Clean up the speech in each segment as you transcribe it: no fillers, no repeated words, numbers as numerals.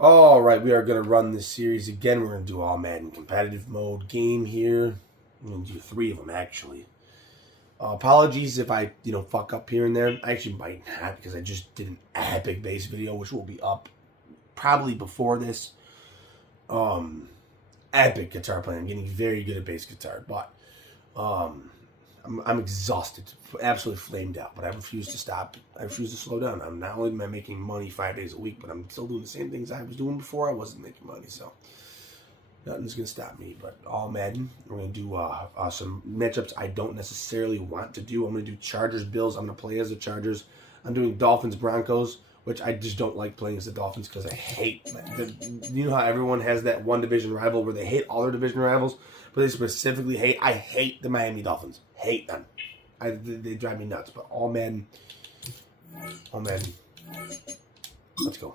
All right, we are going to run this series again. We're going to do all Madden competitive mode game here. I'm going to do 3 of them, actually. Apologies if I, fuck up here and there. I actually might not because I just did an epic bass video, which will be up probably before this. Epic guitar playing. I'm getting very good at bass guitar, but I'm exhausted, absolutely flamed out, but I refuse to stop. I refuse to slow down. I'm not only am I making money 5 days a week, but I'm still doing the same things I was doing before I wasn't making money, so nothing's going to stop me. But all Madden, we're going to do some matchups I don't necessarily want to do. I'm going to do Chargers-Bills. I'm going to play as the Chargers. I'm doing Dolphins-Broncos, which I just don't like playing as the Dolphins because I hate you know how everyone has that one division rival where they hate all their division rivals, but they specifically I hate the Miami Dolphins. Hate them. They drive me nuts. But all Madden. Let's go.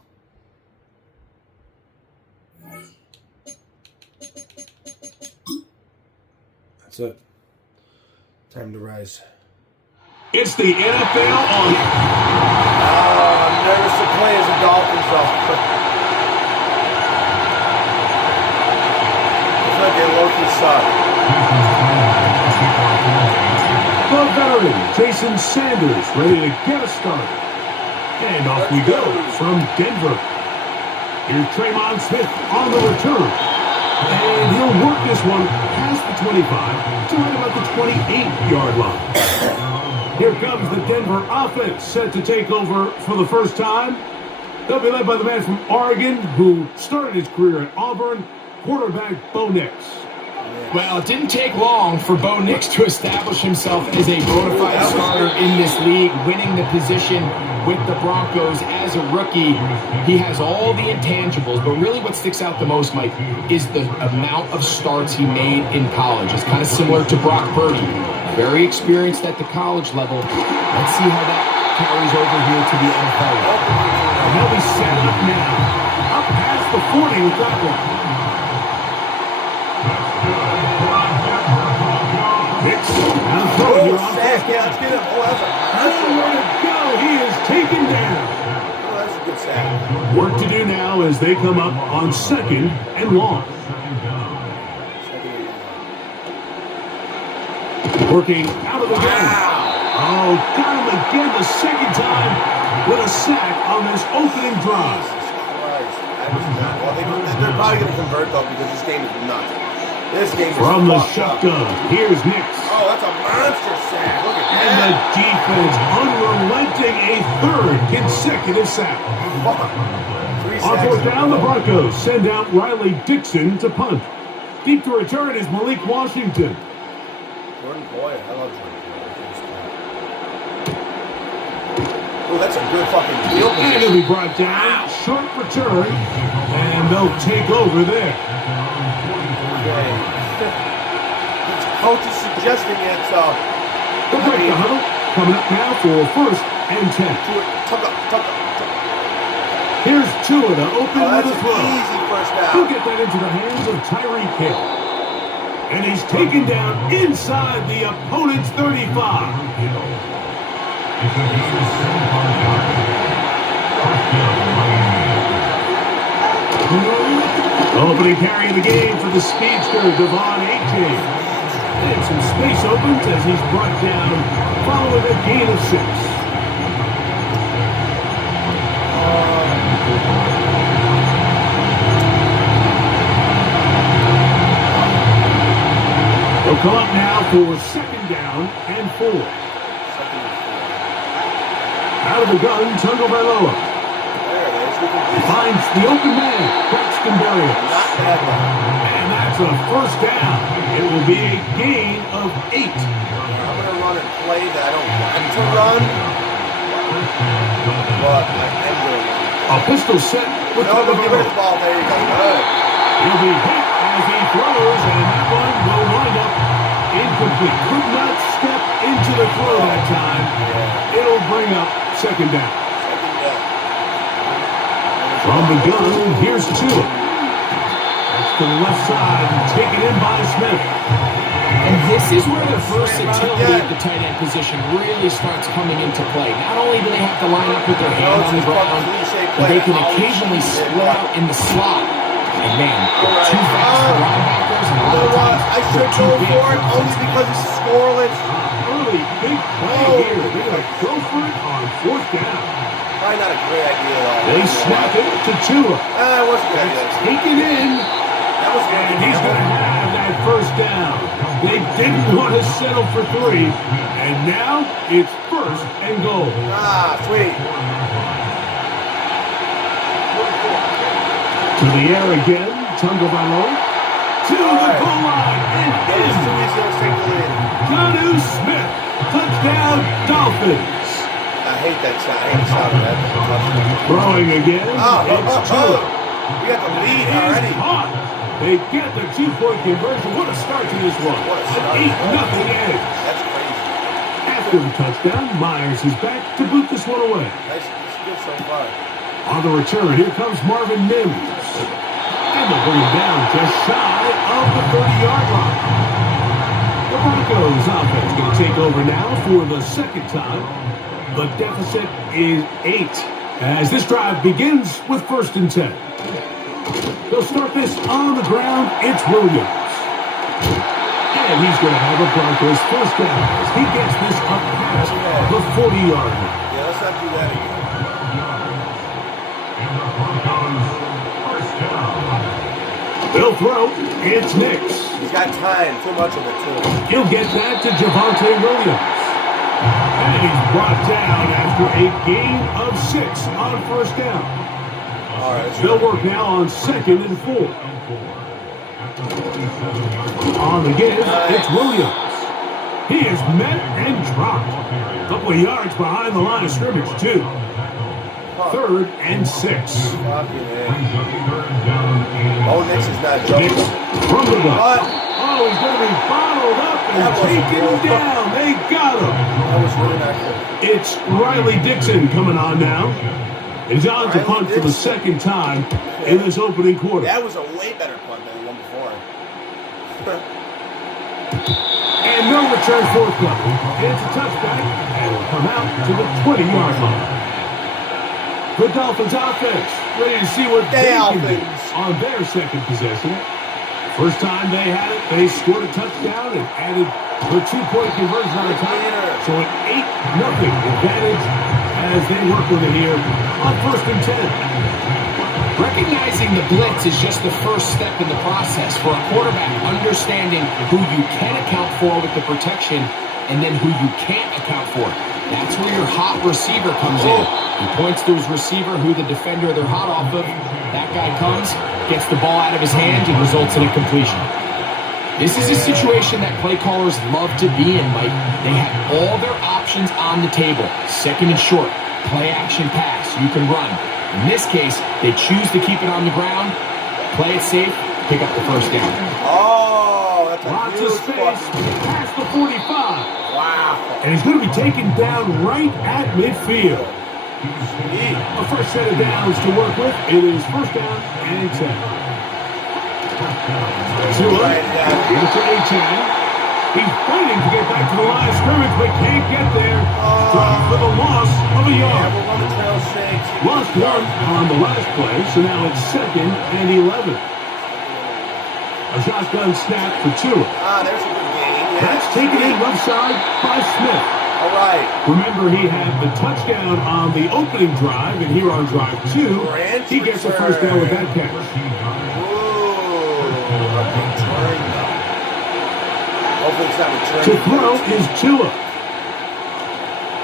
That's it. Time to rise. It's the NFL on. I'm nervous to play as a Dolphins, though. Looks like they low-key suck. The veteran, Jason Sanders, ready to get us started. And off we go from Denver. Here's Tremont Smith on the return. And he'll work this one past the 25 to right about the 28-yard line. Here comes the Denver offense set to take over for the first time. They'll be led by the man from Oregon who started his career at Auburn, quarterback Bo Nix. Well, it didn't take long for Bo Nix to establish himself as a bona fide starter in this league, winning the position with the Broncos as a rookie. He has all the intangibles, but really what sticks out the most, Mike, is the amount of starts he made in college. It's kind of similar to Brock Purdy. Very experienced at the college level. Let's see how that carries over here to the NFL. And he'll be set up now. Up past the 40 with that one. Nix, now throwing here on Let's get him. nowhere to go. He is taken down. That's a good sack. Work to do now as they come up on 2nd and long. Working out of the game. Oh, got him again the second time with a sack on this opening drive. Well, they're probably going to convert, though, because this game is nuts. This game is From the fucked up. shotgun, here's Nix. Oh, that's a monster sack. Look at And the that. defense unrelenting a 3rd consecutive sack. On 4th down, the Broncos send out Riley Dixon to punt. Deep to return is Malik Washington. Jordan Boyd. I love Jordan Boyd. Oh, that's a good fucking field And position. it'll be brought down. Short return. And they'll take over there. Coach is suggesting it's The break the huddle. Coming up now for 1st and 10. tuck up. Here's Tua to open That's with a an throw. easy first He'll down. get that into the hands of Tyreek Hill. And he's taken down inside the opponent's 35. Opening carry of the game for the speedster, Devon Achane. And some space opens as he's brought down following a gain of 6. They'll come up now for 2nd down and 4. Out of the gun, Tagovailoa. Finds the open man, Braxton Berrios. And that's a 1st down. It will be a gain of 8. I'm going to run a play that I don't want to run, but I am going to run. A pistol set with No, but give it Tagovailoa. the ball. There you go. Good. He'll be hit as he throws, and that one will wind up incomplete. Could not step into the throw that time. It'll bring up 2nd down. From the gun, here's Tua. That's to the left side, taken in by Smith. And this is where the versatility at the tight end position really starts coming into play. Not only do they have to line up with their hand on the ground, but they can occasionally split out in the slot. And man, too fast for linebackers, and a lot of times I should go for it only because it's scoreless. Early big play here. They're going to go for it on 4th down. Probably not a great idea at all. They snap it to Tua. It wasn't a good idea. Taken in. That was good. And he's going to have that 1st down. They didn't want to settle for 3. And now it's 1st and goal. Sweet. To the air again. Tagovailoa. To the goal line. And in. Jonnu Smith. Touchdown, Dolphins. I hate that shot. I hate the sound of that. Throwing again. It's Tua. We got the lead already. Hot. They get the 2-point conversion. What a start to this one. What a start. 8-0 edge. That's crazy. After the touchdown, Myers is back to boot this one away. Nice. It's good so far. On the return, here comes Marvin Mims. And they'll bring him down just shy of the 30-yard line. The Broncos offense going to take over now for the 2nd time. The deficit is 8 as this drive begins with 1st and 10. They'll start this on the ground. It's Williams. And he's going to have a Broncos 1st down as he gets this up past the 40-yard line. Yeah, let's not do that again. They'll throw. It's Nix. He's got time. Too much of it, too. He'll get that to Javonte Williams. And he's brought down after a gain of 6 on 1st down. All right. They'll work now on 2nd and 4. On the give, it's Williams. He is met and dropped. A couple of yards behind the line of scrimmage, too. 3rd and 6. Oh, Nix is not joking. From the gun. Oh, he's going to be bottled up and taken down. They got him. That was really not good. It's Riley Dixon coming on now. He's on to punt for the 2nd time in this opening quarter. That was a way better punt than the one before. And no return forthcoming. It's a touchback, and it'll come out to the 20-yard line. The Dolphins offense ready to see what they can do on their 2nd possession. First time they had it, they scored a touchdown and added the 2-point conversion on the time. So an 8-0 advantage as they work with it here on 1st and 10. Recognizing the blitz is just the first step in the process for a quarterback, understanding who you can account for with the protection and then who you can't account for. That's where your hot receiver comes in. He points to his receiver, who the defender they're hot off of. That guy comes, gets the ball out of his hand, and results in a completion. This is a situation that play callers love to be in, Mike. They have all their options on the table. 2nd and short, play action pass, you can run. In this case, they choose to keep it on the ground, play it safe, pick up the 1st down. Oh, that's a lots huge of space past the 45. Wow. And he's going to be taken down right at midfield. A first set of downs to work with. It is 1st down and 10. Tua, here's to A-10. He's fighting to get back to the line of scrimmage, but can't get there. Dropped for the loss of a yard. Lost 1 on the last play, so now it's 2nd and 11. A shotgun snap for Tua. There's a good game. That's taken in left side by Smith. All right. Remember, he had the touchdown on the opening drive, and here on drive 2, he gets a 1st down with that catch. Hopefully it's not returning. To throw is Tua.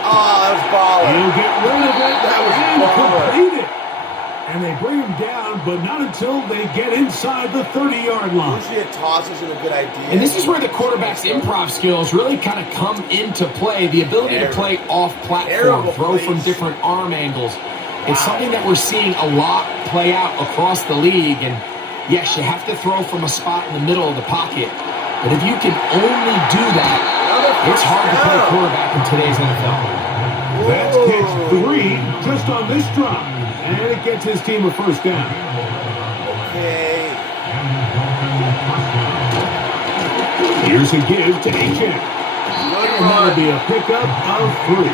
That was baller. He'll get rid of it That was and baller. complete it. And they bring him down, but not until they get inside the 30-yard line. Usually a toss isn't a good idea. And this is where the quarterback's improv skills really kind of come into play. The ability to play off-platform, throw from different arm angles. It's something that we're seeing a lot play out across the league. And yes, you have to throw from a spot in the middle of the pocket. But if you can only do that, it's hard to play quarterback in today's NFL. That's catch 3 just on this drive. And it gets his team a 1st down. Okay. Here's a give to A-10. And that'll be a pickup of 3.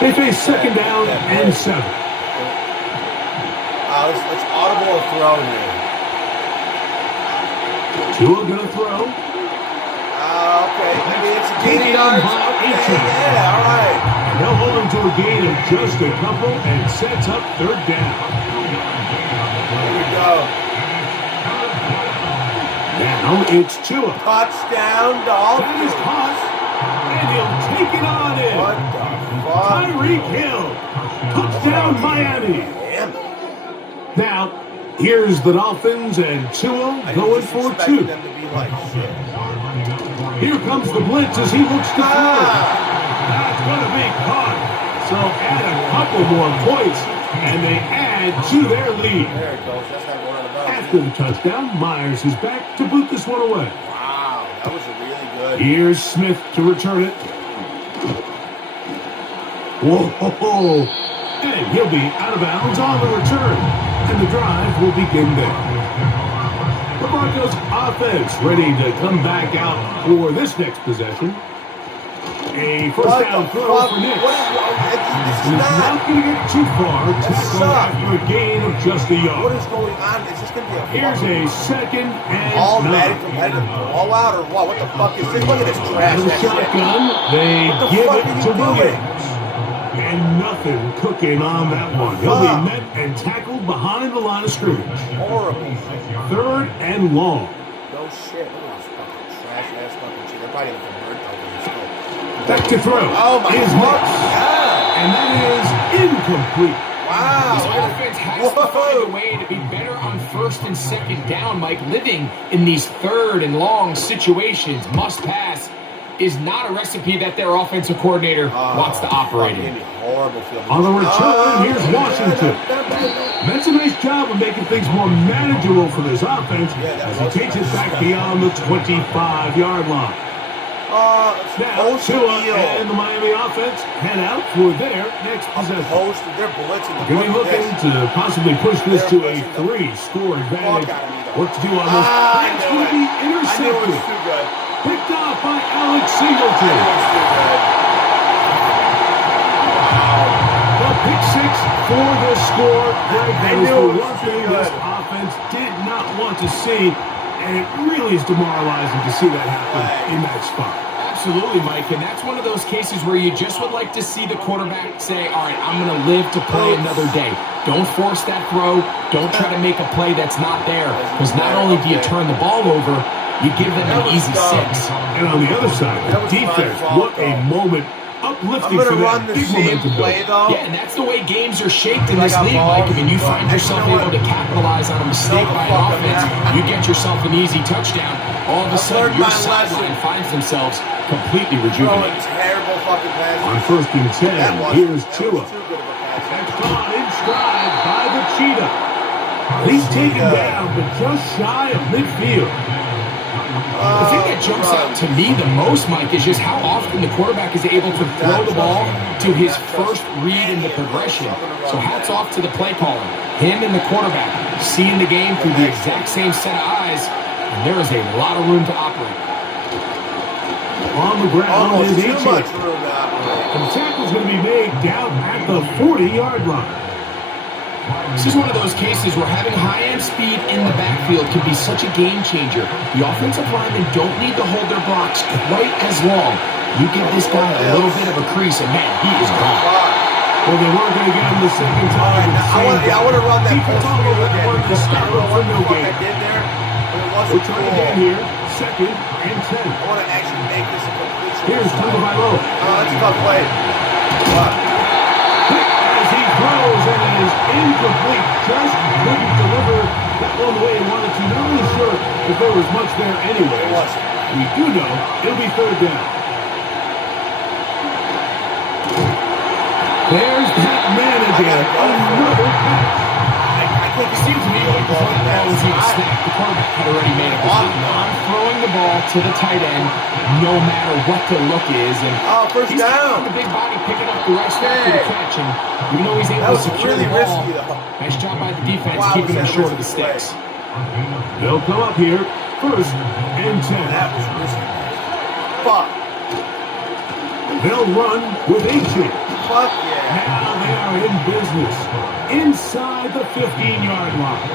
They face second down and 7. Let's audible or throw here. Tua gonna throw. Okay. Maybe it's a gain of yards. Okay, 18. yeah, all right. And they'll hold him to a gain of just a couple and sets up third down. Here we go. Now it's Tua. Touchdown, That is Dolphins. caught. And he'll take it on in. What the fuck? Tyreek Hill. Touchdown, Miami. Damn it. Now, here's the Dolphins and Tua I going just for expected 2. them to be like shit. Here comes the blitz as he looks to throw. That's going to be caught. So add a couple more points, and they add to their lead. There it goes. That's not going on the bounds. After the touchdown, Myers is back to boot this one away. Wow, that was a really good. Here's Smith to return it. Whoa! And he'll be out of bounds on the return. And the drive will begin there. The Broncos offense ready to come back out for this next possession. A first down throw for Nick. This is He's not. not going to get too far. Tackle sucks. after a gain of just a What yard. is going on? Is this going to be a Here's a second and all mad 9. competitive blowout or what? What the fuck is this? Look at this trash Out of the ass shit. shotgun, they What the give fuck it are you to doing? Williams. And nothing cooking on that one. He'll Fuck. be met and tackled behind the line of scrimmage. Horrible. Third and long. No shit. Look at this fucking trash ass fucking shit. They're probably going to convert over this goal. Back to throw. Oh my is God. Nick. Yeah. And that is incomplete. Wow. This Look at offense it. has to find a way to be better on first and second down, Mike. Living in these third and long situations, must pass, is not a recipe that their offensive coordinator wants to operate in. Fucking horrible field. On the return, here's Washington. That's a nice job of making things more manageable for this offense as he takes it back beyond the 25-yard line. Now, Tua and the Miami offense head out for their next possession. They're blitzing the Going to be looking to possibly push this to a 3-score advantage. Work to do on this. That's going to be I knew it was intercepted. too good. Picked off by Alex I Singleton. knew it was too good. The pick 6 for the score. Greg, that is knew the it was one too thing good. this offense did not want to see, and it really is demoralizing to see that happen in that spot. Absolutely, Mike, and that's one of those cases where you just would like to see the quarterback say, all right, I'm going to live to play another day. Don't force that throw. Don't try to make a play that's not there, because not only do you turn the ball over, you give them an easy 6. And on the other side, That was my defense, fault, what a though. moment. I'm Uplifting going for to run that the big same momentum play, build. though. Yeah, and that's the way games are shaped in I this got league, balls, Mike. I mean, you but find you yourself know able what? to capitalize on a mistake the by an fuck offense. up. You get yourself an easy touchdown. All of a I've sudden, learned your my sideline lesson. finds themselves completely Throwing rejuvenated. terrible fucking passes. On first and 10, here's That Tua. was too good of a pass. That's caught in stride by the Cheetah. He's taken down, but just shy of midfield. The thing that jumps out to me the most, Mike, is just how often the quarterback is able to throw the ball to his first read in the progression. So hats off to the play caller. Him and the quarterback seeing the game through the exact same set of eyes, and there is a lot of room to operate. On the ground Almost is too AJ. much room to operate. And the tackle's going to be made down at the 40-yard line. This is one of those cases where having high-end speed in the backfield can be such a game changer. The offensive linemen don't need to hold their blocks quite as long. You give this guy a little bit of a crease, and man, he is gone. Well, they weren't going to get him the second time. I want to run that Defense post all field over again. wanted to I stop don't know him what for the no fuck I gain. did there, but it We're wasn't trying cool. again here. Second and 10. I want to actually make this a completion. Here's Tagovailoa. That's a tough play. As he throws, and it is incomplete. Just couldn't deliver that one the way he wanted to. Not really sure if there was much there anyways. We do know it'll be third down. There's that man again. Another pass. It seemed to me like before the ball was even snapped, the quarterback had already made up his mind. I'm throwing the ball to the tight end no matter what the look is. And First he's got down. the big body picking up the right spot for the catch. And even though he's able That to was secure really the ball, risky, though. nice job by the defense Wow, keeping him was that short of the risky play. sticks. They'll come up here. First and 10. That was risky. Fuck. They'll run with 8. Fuck yeah. Now they are in business inside the 15-yard line.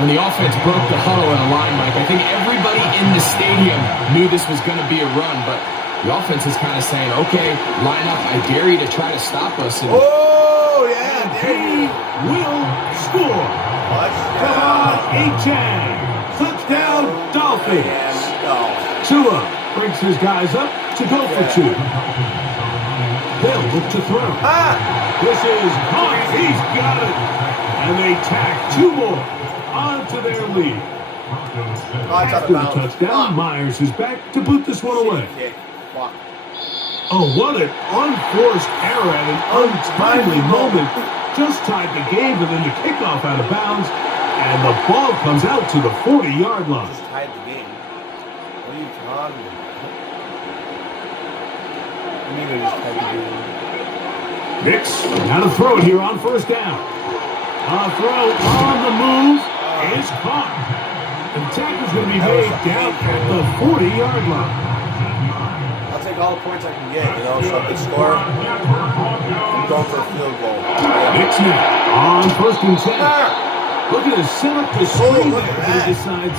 When the offense broke the huddle in a line, Mike, I think everybody in the stadium knew this was going to be a run, but the offense is kind of saying, okay, line up. I dare you to try to stop us. And oh, yeah. He will score. Come on, Achane. Touchdown, Dolphins. Tua brings his guys up to go for 2. They'll look to throw. This is Hunt. He's got it. And they tack 2 more onto their lead. After the touchdown, Myers is back to boot this one away. Oh, what an unforced error at an untimely moment. Just tied the game, but then the kickoff out of bounds, and the ball comes out to the 40-yard line. Just tied the game. What are you talking about? I mean, they just tied the game. Nix, now to throw it here on first down. A throw on the move is caught. And the tackle's going to be made down at the 40-yard line. I'll take all the points I can get, you know, so I can score. I'm going for a field goal. Nix now on first and 10. Looking to set up the screen there, but he decides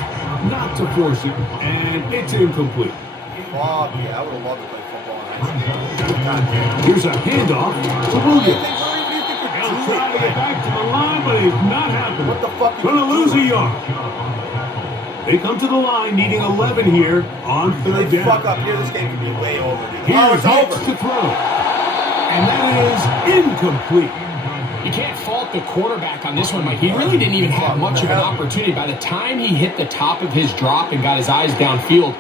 not to force it, and it's incomplete. Fuck yeah, I would have loved to play football in high school. Here's a handoff to Williams. He'll try to get back to the line, but it's not happening. What the fuck? Gonna lose a yard. They come to the line, needing 11 here on third down. Fuck up here, this game could be way over. Here's Hicks to throw. And that is incomplete. you can't fault the quarterback on this one, Mike. He really didn't even have much of an opportunity. By the time he hit the top of his drop and got his eyes downfield,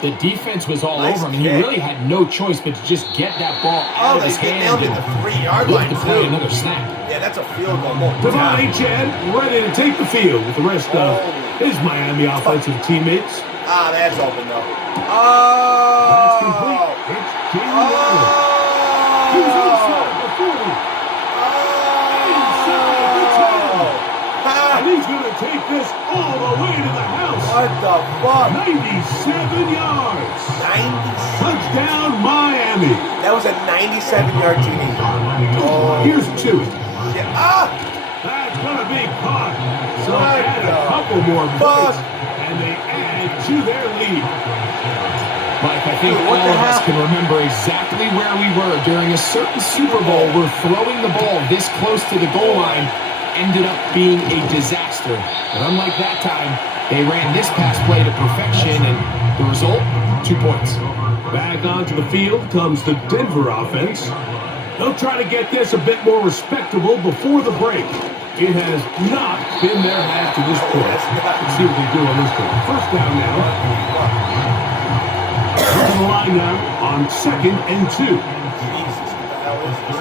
the defense was all over him, and he really had no choice but to just get that ball out of his hand nailed it at the 3-yard line, to play another snap. Yeah, that's a field goal. Devon Achane ready to take the field with the rest of his Miami offensive teammates. Ah, that's open, though. That's complete. It's Jalen Waddle. He's inside the 40. Inside the 10. And he's going to take this all the way to the house. What the fuck? 97 yards. 90. Touchdown, Miami. That was a 97-yard TD. Oh. Here's two. Yeah. Ah! That's going to be caught. So add a couple more points, and they add to their lead. Mike, I think all of us can remember exactly where we were during a certain Super Bowl where throwing the ball this close to the goal line ended up being a disaster. But unlike that time, they ran this pass play to perfection, and the result, 2 points. Back onto the field comes the Denver offense. They'll try to get this a bit more respectable before the break. It has not been their half to this point. Let's see what they do on this one. First down now. On the line now on 2nd and 2. Jesus, what the hell is this?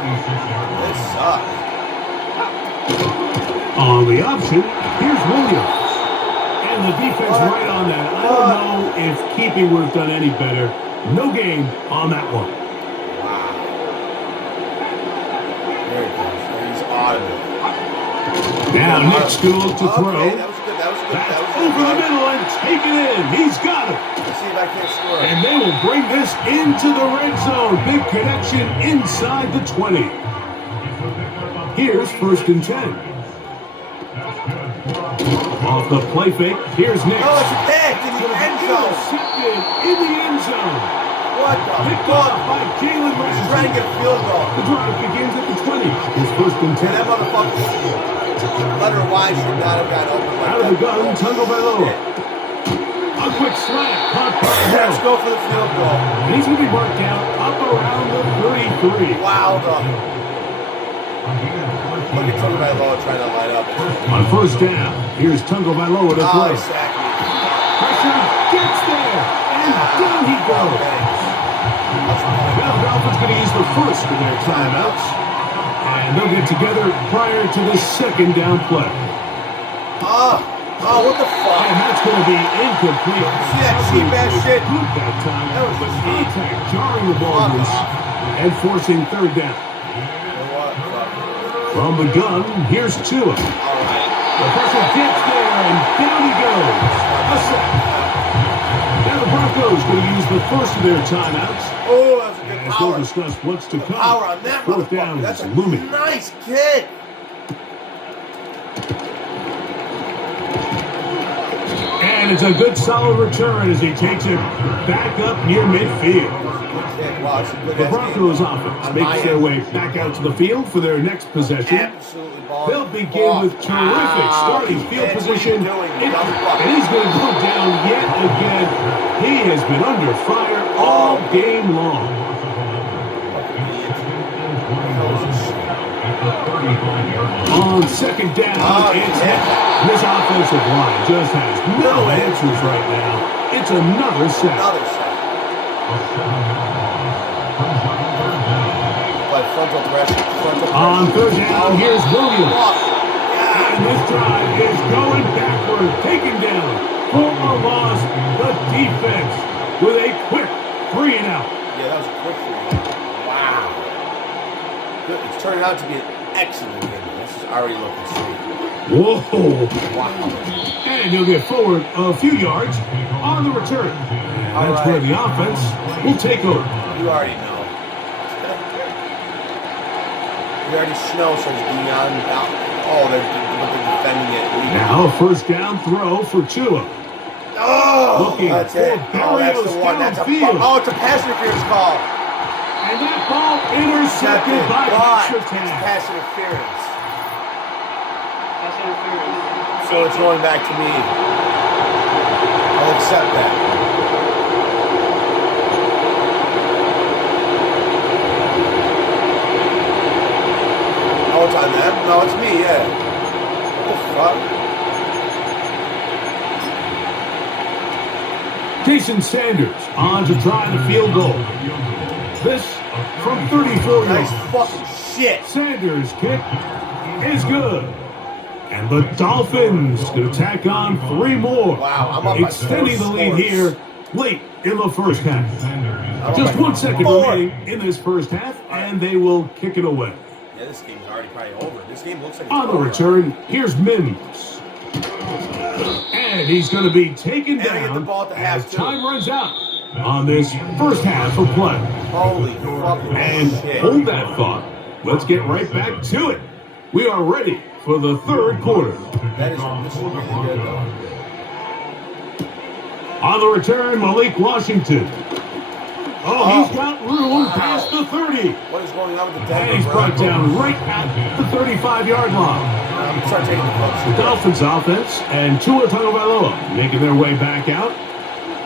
This sucks. On the option, here's Williams. And the defense right on that. I don't know if keeping would have done any better. No gain on that one. Wow. There he goes. He's audible. Now Nick School to throw. Okay, that was good. That was good. Back That was good. over the middle and take it in. He's got it. Let's see if I can't score. And they will bring this into the red zone. Big connection inside the 20. Here's 1st and 10. Off the play fake, here's Nick. Oh, it's a pick in the end zone. Intercepted in the end zone. What the Picked fuck? off by Jalen He's Ramsey. trying to get a field goal. The drive begins at the 20. It's 1st and 10. And that motherfucker, letter Y should not have got open like Out of the that. gun, Tagovailoa. A quick slant, caught by Let's go for the field goal. And he's going to be marked out up around the 33. Wow, look at Tagovailoa trying to light up. On 1st down, here's Tagovailoa to throw. Exactly. Pressure gets there, and down he goes. Now the Dolphins going to use the first of their timeouts, and they'll get together prior to the 2nd down play. Oh, what the fuck? And that's going to be incomplete. See that cheap-ass shit? That time, That was but cheap. contact jarring the ball loose and forcing 3rd down. From the gun, here's Tua. All right. The pressure gets there, and down he goes. A sack. Now the Broncos going to use the first of their timeouts. Oh, that was a good As power. we'll discuss what's to The come. power on that Fourth motherfucker. down That's is a looming. nice kick. And it's a good solid return as he takes it back up near midfield. Good kick. Wow, it's a good The ass Broncos game. offense On makes my their end. way back out to the field for their next possession. Absolutely balling. They'll begin with terrific starting field position. And he's going to go down yet again. He has been under fire all game long. On second down, it's hit. This offensive line just has no answers right now. It's another sack. Another sack. Like frontal pressure. On third down, here's Williams. And this drive is going backward, taken down for a loss. The defense with a quick 3 and out. Yeah, that was a quick three. Wow. Good. It's turning out to be an excellent game. This is already looking sweet. Whoa. Wow. And he'll get forward a few yards on the return. And that's where the offense will take over. You already know. You already know, so it's beyond doubt. Oh, they're defending it. Now, first down throw for Tua. Oh, Looking that's for it. Oh, that's Barrios the one. That's a downfield. oh, it's a pass interference call. And that ball intercepted by But extra it's time. pass interference. So it's going back to me. I'll accept that. Oh, it's on them? No, it's me, yeah. What the fuck? Jason Sanders on to try the field goal. This from 34 Nice yards. fucking shit. Sanders' kick is good. And the Dolphins going to tack on 3 more. Wow, I'm up by extending the 4 lead scores. here late in the first half. Just 1 second remaining in this first half, and they will kick it away. Yeah, this game's already probably over. This game looks like it's On the over. return, here's Mims. And he's going to be taken And they get the down ball at the as half, too. time runs out on this first half of play. Holy fucking And shit. hold that thought. Let's get right back to it. We are ready for the third quarter. This is really good, though. On the return, Malik Washington. Oh, he's got room past the 30. What is going on with the And Denver he's brought Broncos? down right at the 35-yard line. Start taking the The clips. Dolphins offense and Tua Tagovailoa making their way back out.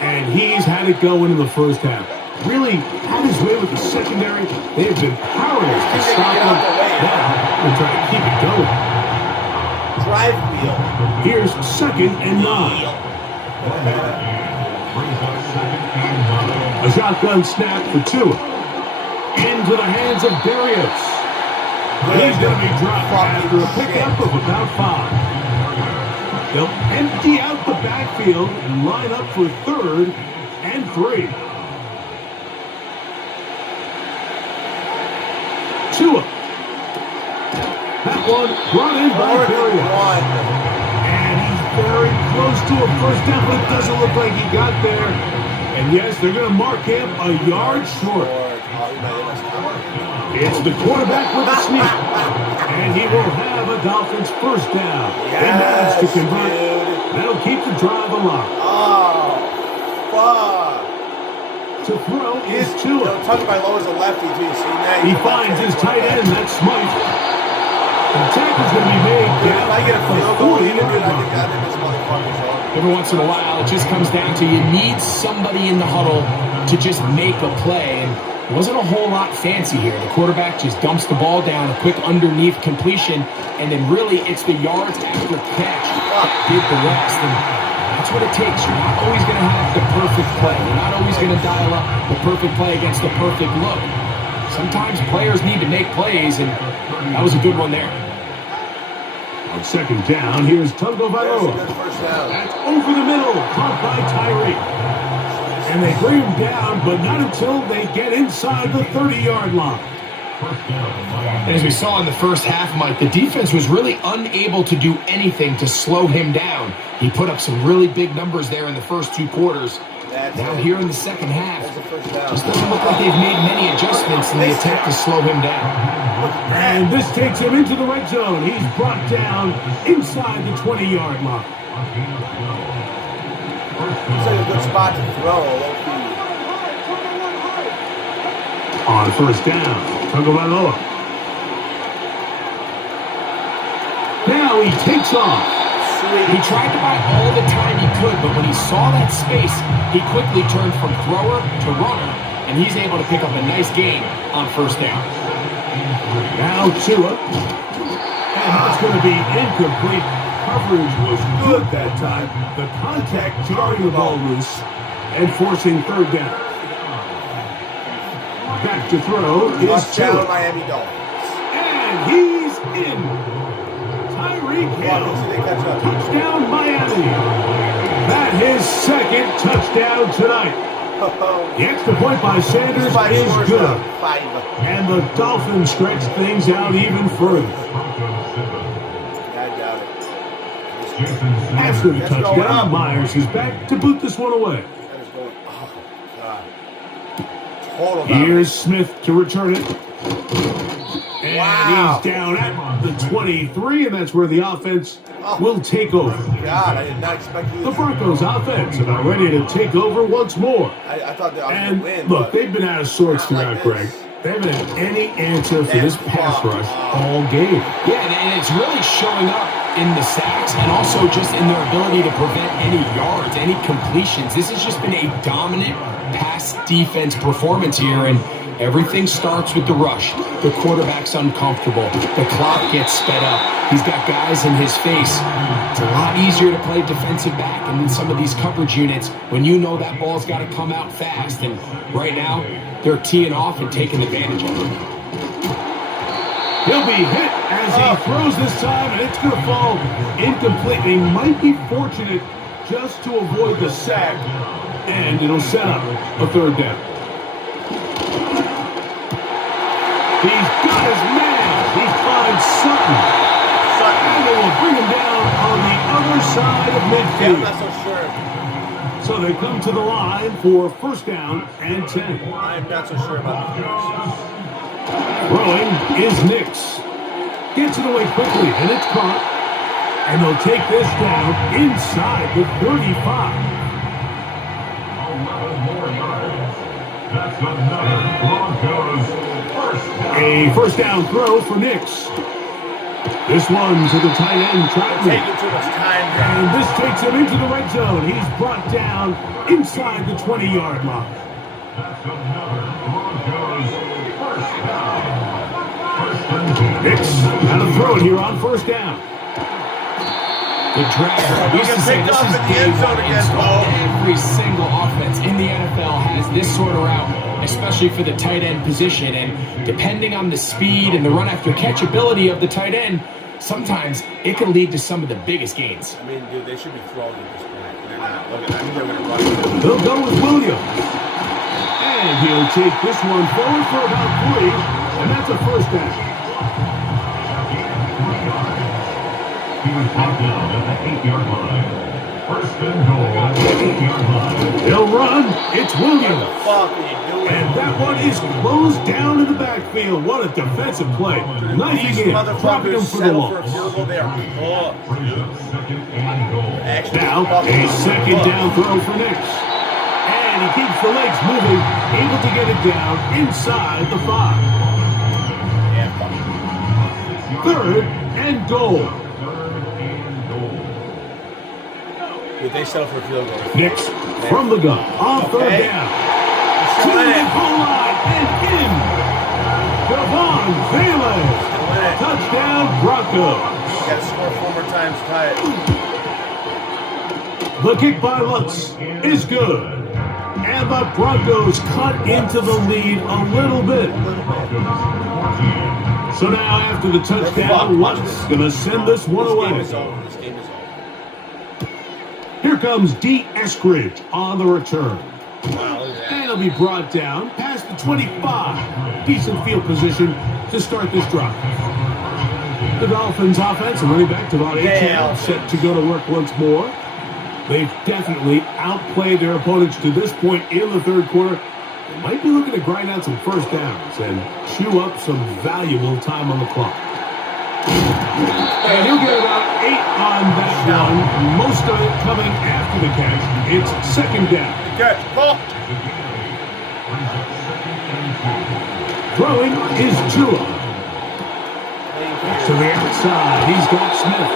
And he's had it going in the first half. Really had his way with the secondary. They've been powerless to stop him. Now they're trying to keep it going. Drive wheel. Here's 2nd and 9. A shotgun snap for Tua. Into the hands of Barrios. He's going to be dropped after a pickup of about 5. They'll empty out the backfield and line up for 3rd and 3. Tua. That one brought in by Barrios. And he's very close to a first down, but it doesn't look like he got there. And yes, they're going to mark him a yard short. It's the quarterback with a sneak. And he will have a Dolphins first down. They managed to convert. That'll keep the drive alive. Oh, fuck. To throw is Tua. Tagovailoa is a lefty, too. You see that? He finds his tight end, that's Smythe. The tackle's going to be made Dude, if I get a field goal, even, dude, I 40-yard think this motherfucker's over. Every once in a while, it just comes down to you need somebody in the huddle to just make a play. And it wasn't a whole lot fancy here. The quarterback just dumps the ball down, a quick underneath completion, and then really it's the yards after catch that did the rest. And that's what it takes. You're not always going to have the perfect play. You're not always going to dial up the perfect play against the perfect look. Sometimes players need to make plays, and that was a good one there. On 2nd down, here's Tagovailoa. That's over the middle, caught by Tyree. And they bring him down, but not until they get inside the 30-yard line. And as we saw in the first half, Mike, the defense was really unable to do anything to slow him down. He put up some really big numbers there in the first 2 quarters. Now here in the second half, just doesn't look like they've made many adjustments in the attack to slow him down. And this takes him into the red zone. He's brought down inside the 20-yard line. It's like a good spot to throw. On first down, Tagovailoa. Now he takes off. He tried to buy all the time he could, but when he saw that space, he quickly turned from thrower to runner, and he's able to pick up a nice gain on first down. Now Tua. And that's going to be incomplete. Coverage was good that time. The contact jarring the ball loose and forcing third down. Back to throw is Tua. Miami Dolphins. And he's in. Tyreek Hill. Touchdown Miami. That his second touchdown tonight. The extra point by Sanders is good. And the Dolphins stretch things out even further. After the touchdown, Myers is back to boot this one away. Here's Smith to return it. And he's down at the 23, and that's where the offense will take over. God, I did not expect you. The Broncos offense about ready to take over once more. I thought they were going to win. Look, they've been out of sorts throughout, Greg. They haven't had any answer for this pass rush all game. Yeah, and it's really showing up in the sacks and also just in their ability to prevent any yards, any completions. This has just been a dominant pass defense performance here, and everything starts with the rush. The quarterback's uncomfortable. The clock gets sped up. He's got guys in his face. It's a lot easier to play defensive back and in some of these coverage units when you know that ball's got to come out fast. And right now, they're teeing off and taking advantage of it. He'll be hit as he throws this time, and it's going to fall incomplete. He might be fortunate just to avoid the sack, and it'll set up a third down. He's got his man. He finds Sutton. And they will bring him down on the other side of midfield. I'm not so sure. So they come to the line for first down and 10. I'm not so sure about the Bears. Throwing is Nix. Gets it away quickly, and it's caught. And they'll take this down inside the 35. 11 more yards. That's another Broncos first down. A first down throw for Nix. This one to the tight end, Troutman. Taking too much time. And this takes him into the red zone. He's brought down inside the 20-yard line. That's another Broncos first down. First and goal. Nix got to throw it here on first down. The draft. We used to say this is day one install. Every single offense in the NFL has this sort of route, especially for the tight end position. And depending on the speed and the run after catch ability of the tight end, sometimes it can lead to some of the biggest gains. I mean, dude, they should be throwing at this point. They're not. Look at, I think they're going to run it. They'll go with Williams. And he'll take this one forward for about 3, and that's a first down. He was brought down at the 8-yard line. First and goal at the 8-yard line. They'll run. It's What the Williams. fuck are you doing? And that one is closed down in the backfield. What a defensive play. Knifing These in, dropping him motherfuckers for the settle for a loss. field goal. They are cooked. Second and goal. Actually, Now, a second down throw for Nix. And he keeps the legs moving, able to get it down inside the 5. Yeah, fuck. Third and goal. Dude, they settle for a field goal. Nix from the gun on third down. To the goal line and in. Devon Valez. Touchdown Broncos. Got to score 4 more times to tie it. The kick by Lutz is good. And the Broncos cut into the lead a little bit. So now after the touchdown, Lutz going to send this one This game away. is over. This game is over. Here comes D. Eskridge on the return. Wow, look at that. And they'll be brought down past the 25. Decent field position to start this drive. The Dolphins offense, running back to about 8 set to go to work once more. They've definitely outplayed their opponents to this point in the third quarter. They might be looking to grind out some first downs and chew up some valuable time on the clock. And he'll get about 8 on that one. Most of it coming after the catch. It's second down. Good. Ball. Throwing is Tua. To the outside, he's got Smith.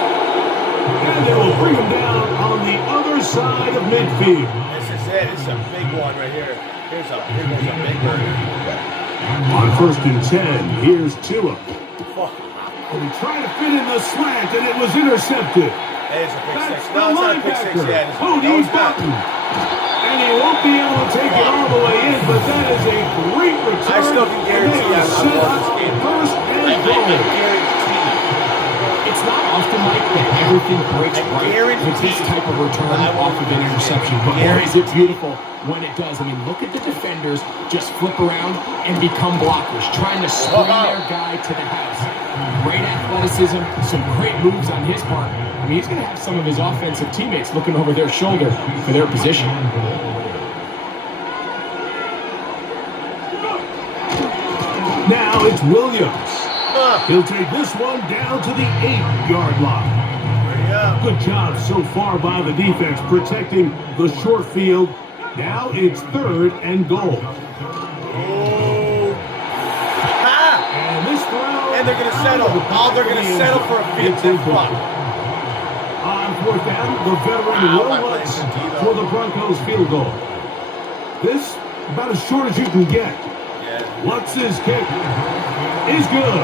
And they will bring him down on the other side of midfield. This is it. This is a big one right here. Here goes a big one. On 1st and 10, here's Tua. And he tried to fit in the slant, and it was intercepted. It's a pick That's six. the No, it's not a pick six linebacker, yet. Cody Barton. And he won't be able to take it all the way in, but that is a great return. I still can guarantee that. I'm Set up first and goal. It's not often like that everything breaks right with this type of return off of an interception. But boy, is it beautiful when it does. I mean, look at the defenders just flip around and become blockers, trying to spring their guy to the house. Great athleticism, some great moves on his part. I mean, he's going to have some of his offensive teammates looking over their shoulder for their position. Now it's Williams. He'll take this one down to the 8-yard line. Good job so far by the defense protecting the short field. Now it's 3rd and goal. And this throw. And they're going to settle. They're going to settle for a 15 block. On 4th down, the veteran Will Lutz for the Broncos field goal. This about as short as you can get. Lutz's kick is good.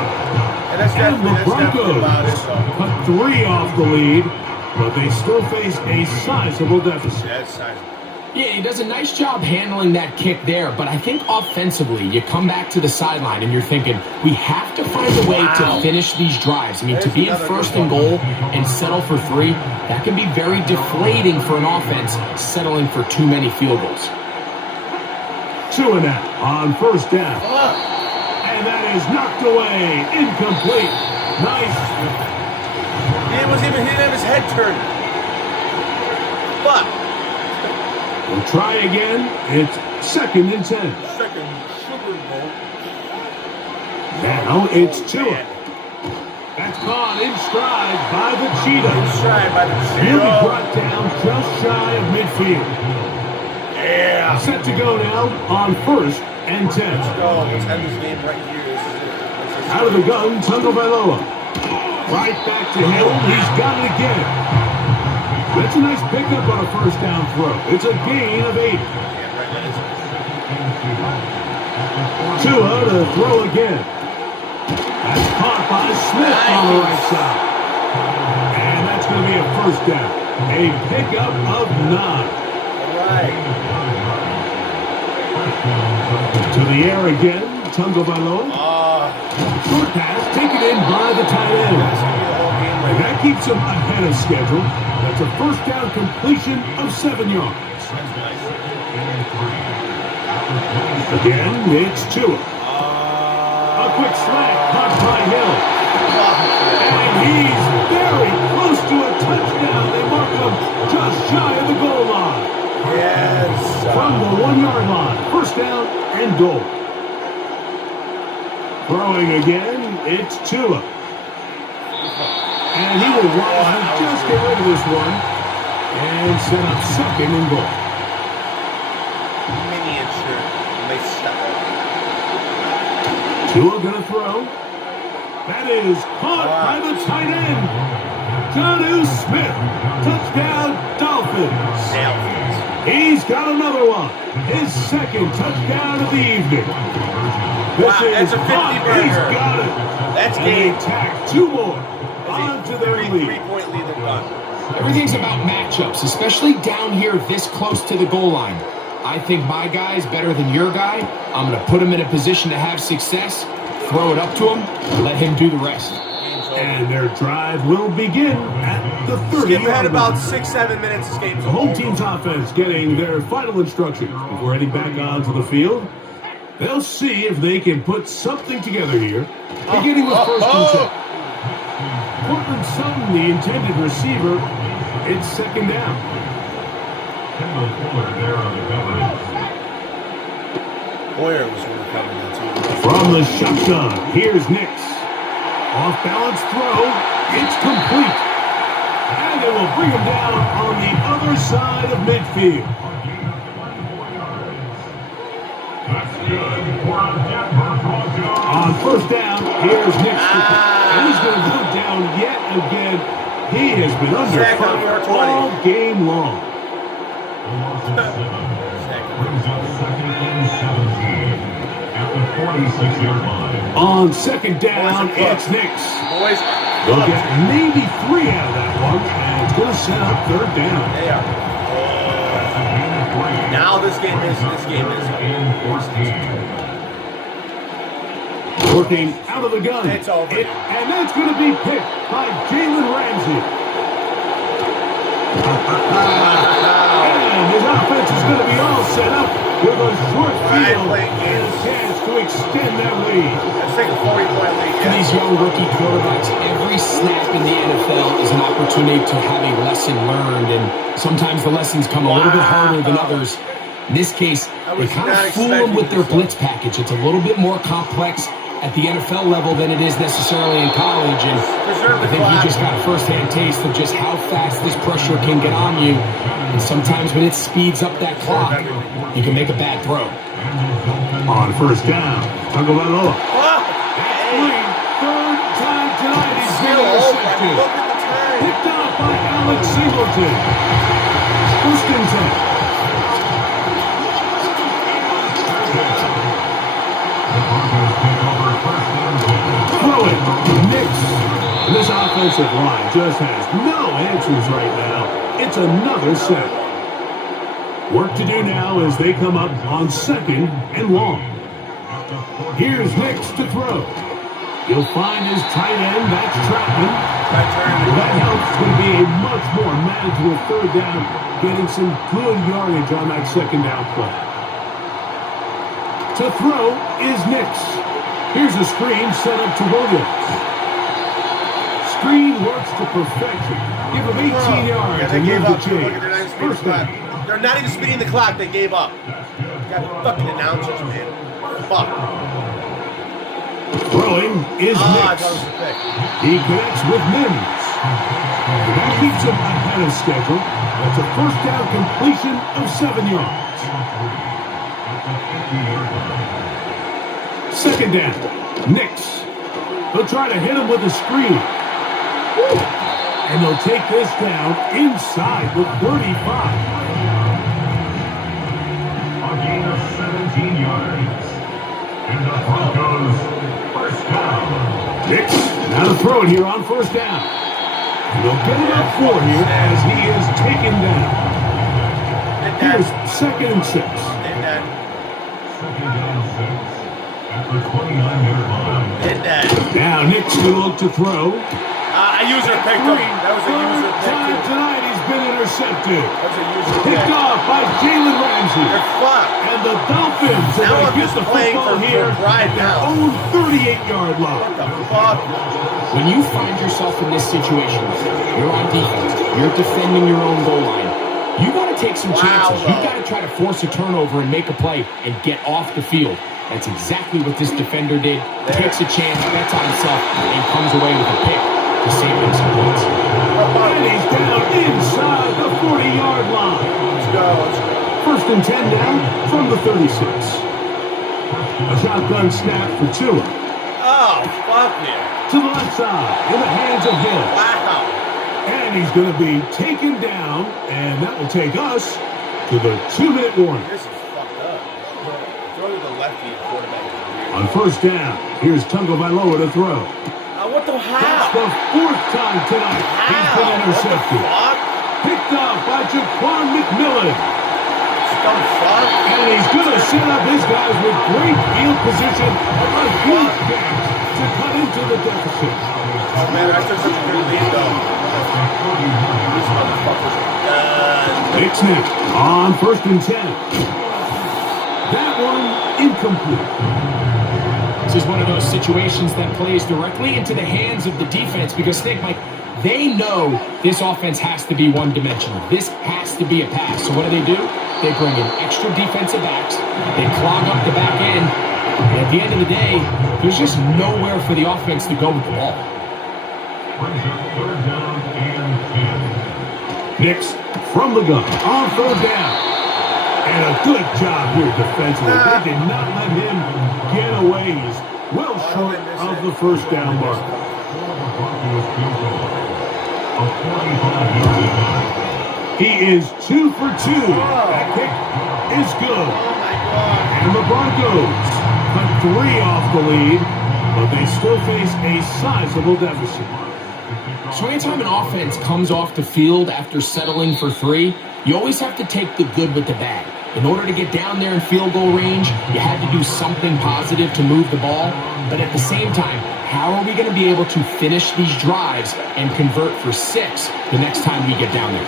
And the Broncos cut 3 off the lead, but they still face a sizable deficit. That's sizable. Yeah, he does a nice job handling that kick there, but I think offensively, you come back to the sideline and you're thinking, we have to find a way to finish these drives. I mean, to be in 1st and goal and settle for 3, that can be very deflating for an offense, settling for too many field goals. 2 and out on 1st down. And that is knocked away. Incomplete. Nice. He didn't have his head turned. But we'll try again. It's 2nd and 10. Second Super Bowl. Now it's Tua. That's caught in stride by the Cheetah. He'll be brought down just shy of midfield. Yeah. Set to go now on 1st and 10. Let's go. Let's have this game right here. This is it. Out of the gun, Tagovailoa. Right back to him. He's got it again. That's a nice pickup on a 1st down throw. It's a gain of 8. Tua to throw again. That's caught by Smith on the right side. And that's going to be a 1st down. A pickup of 9. To the air again, Tagovailoa. Short pass taken in by the tight end. And that keeps him ahead of schedule. That's a 1st down completion of 7 yards. Again, it's Tua. A quick slant caught by Hill. And he's very close to a touchdown. They mark him just shy of the goal line. Yes. From the 1-yard line, 1st down and goal. Throwing again, it's Tua. And he will just get rid of this one and set up 2nd and goal. Miniature. Tua gonna throw. That is caught by the tight end. Jonnu Smith. Touchdown, Dolphins. He's got another one. His 2nd touchdown of the evening. This that's a 50-burger. He's got it. That's and game. they tack 2 more onto their lead. 3-point lead they've got. Everything's about matchups, especially down here this close to the goal line. I think my guy's better than your guy. I'm going to put him in a position to have success, throw it up to him, let him do the rest. And their drive will begin at the 30-yard line. Skip ahead about 6-7 minutes. This game's The home over. team's offense getting their final instructions before heading back onto the field. They'll see if they can put something together here, beginning with first and 10. Cortland Sutton, the intended receiver. It's second down. Kendall Fuller there on the coverage. Boyer was really covering that too. From the shotgun, here's Nix. Off-balance throw. It's complete. And it will bring him down on the other side of midfield. That's good for a Denver Broncos. On first down, here's Nix. And he's going to go down yet again. He has been under fire all game long. Brings up second and 17 at the 46-yard line. On second down, it's Nix. Boys, They'll get maybe 3 out of that one, and it's going to set up third down. they are. Now this game is. Working out of the gun. It's over. And that's going to be picked by Jalen Ramsey. And his offense is going to be all set up with a short field and a chance to extend that lead. Let's take a 40-point lead. For these young rookie quarterbacks, every snap in the NFL is an opportunity to have a lesson learned, and sometimes the lessons come a little bit harder than others. In this case, they kind of fool them with their blitz package. It's a little bit more complex at the NFL level than it is necessarily in college, and I think you just got a first-hand taste of just how fast this pressure can get on you, and sometimes when it speeds up that clock, you can make a bad throw. On first down, Tagovailoa. Third time tonight he's been intercepted. Picked off by Alex Singleton. First and 10. Throw it. Nix. This offensive line just has no answers right now. It's another sack. Work to do now as they come up on second and long. Here's Nix to throw. He'll find his tight end. That's Troutman. That helps to be a much more manageable third down, getting some good yardage on that second down play. To throw is Nix. Here's a screen set up to Williams. Screen works to perfection. Give him 18 yards. Yeah, they gave up. Look Look at their nice first down. They're not even speeding the clock. They gave up. Got the fucking announcers, man. Fuck. Throwing is I Nix. thought it was a pick. He connects with Mims. That keeps him ahead of schedule. That's a first down completion of 7 yards. Second down. Nix. They'll try to hit him with a screen. And they'll take this down inside the 35. A gain of 17 yards. And the Broncos first down. Nix. Now to throw it here on first down. And they'll get it up 4 here as he is taken down. Here's second and 6. Second down 6. At the 29-yard line. Now Nix will look to throw. A user picked him. That was a user pick. Time tonight he's been intercepted. That was a user pick. Picked off by Jalen Ramsey. They're fucked. And the Dolphins Now are I'm going to get just the playing football for here pride at their now. own 38-yard line. What the fuck? When you find yourself in this situation, you're on defense, you're defending your own goal line, you got to take some chances. You got to try to force a turnover and make a play and get off the field. That's exactly what this defender did. Takes a chance, bets on himself, and comes away with a pick to save him some points. And he's down inside the 40-yard line. Let's go. First and 10 down from the 36. A shotgun snap for Tua. Oh, fuck yeah. To the left side, in the hands of Hill. Wow. And he's going to be taken down, and that will take us to the 2-minute warning. This is fucked up. Throw to the lefty quarterback. On first down, here's Tagovailoa to throw. What the That's hell? the 4th time tonight he's been intercepted. What Picked off by Jaquan McMillan. the fuck? And he's going to set up his guys with great field position. A huge chance to cut into the deficit. Oh man, I took such a good lead though. Nick's now on 1st and 10. That one incomplete. This is one of those situations that plays directly into the hands of the defense because think, Mike, they know this offense has to be one-dimensional. This has to be a pass. So what do? They bring in extra defensive backs. They clog up the back end. And at the end of the day, there's just nowhere for the offense to go with the ball. Nix from the gun on 3rd down. And a good job here defensively. They did not let him get away. He's well short of the 1st down mark. He is 2 for 2. That kick is good. And the Broncos cut 3 off the lead, but they still face a sizable deficit. So anytime an offense comes off the field after settling for 3, you always have to take the good with the bad. In order to get down there in field goal range, you had to do something positive to move the ball. But at the same time, how are we going to be able to finish these drives and convert for 6 the next time we get down there?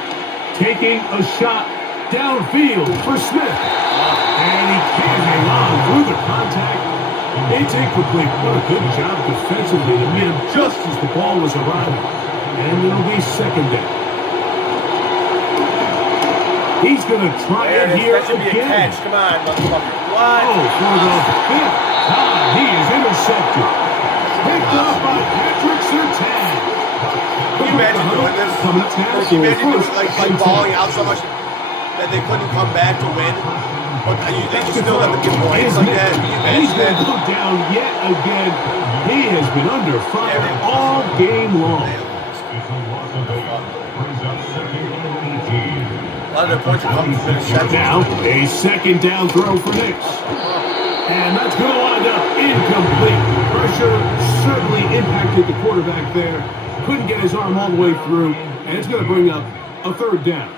Taking a shot downfield for Smith. And he can't hang on through the contact. It's incomplete. What a good job defensively to meet him just as the ball was arriving. And it'll be 2nd down. He's going to try it here that should be a again. catch. Come on, motherfucker. What? Oh, for the 5th time, he is intercepted. Picked up by Patrick Surtain. Can you imagine doing this? Can you imagine doing, like balling out so much that they couldn't come back to win? But they still have to get points like that. He's going to go down yet again. He has been under fire all game long. A lot of their points are coming from interceptions. Now, a 2nd down throw for Nix. And that's going to wind up incomplete. Pressure certainly impacted the quarterback there. Couldn't get his arm all the way through. And it's going to bring up a 3rd down.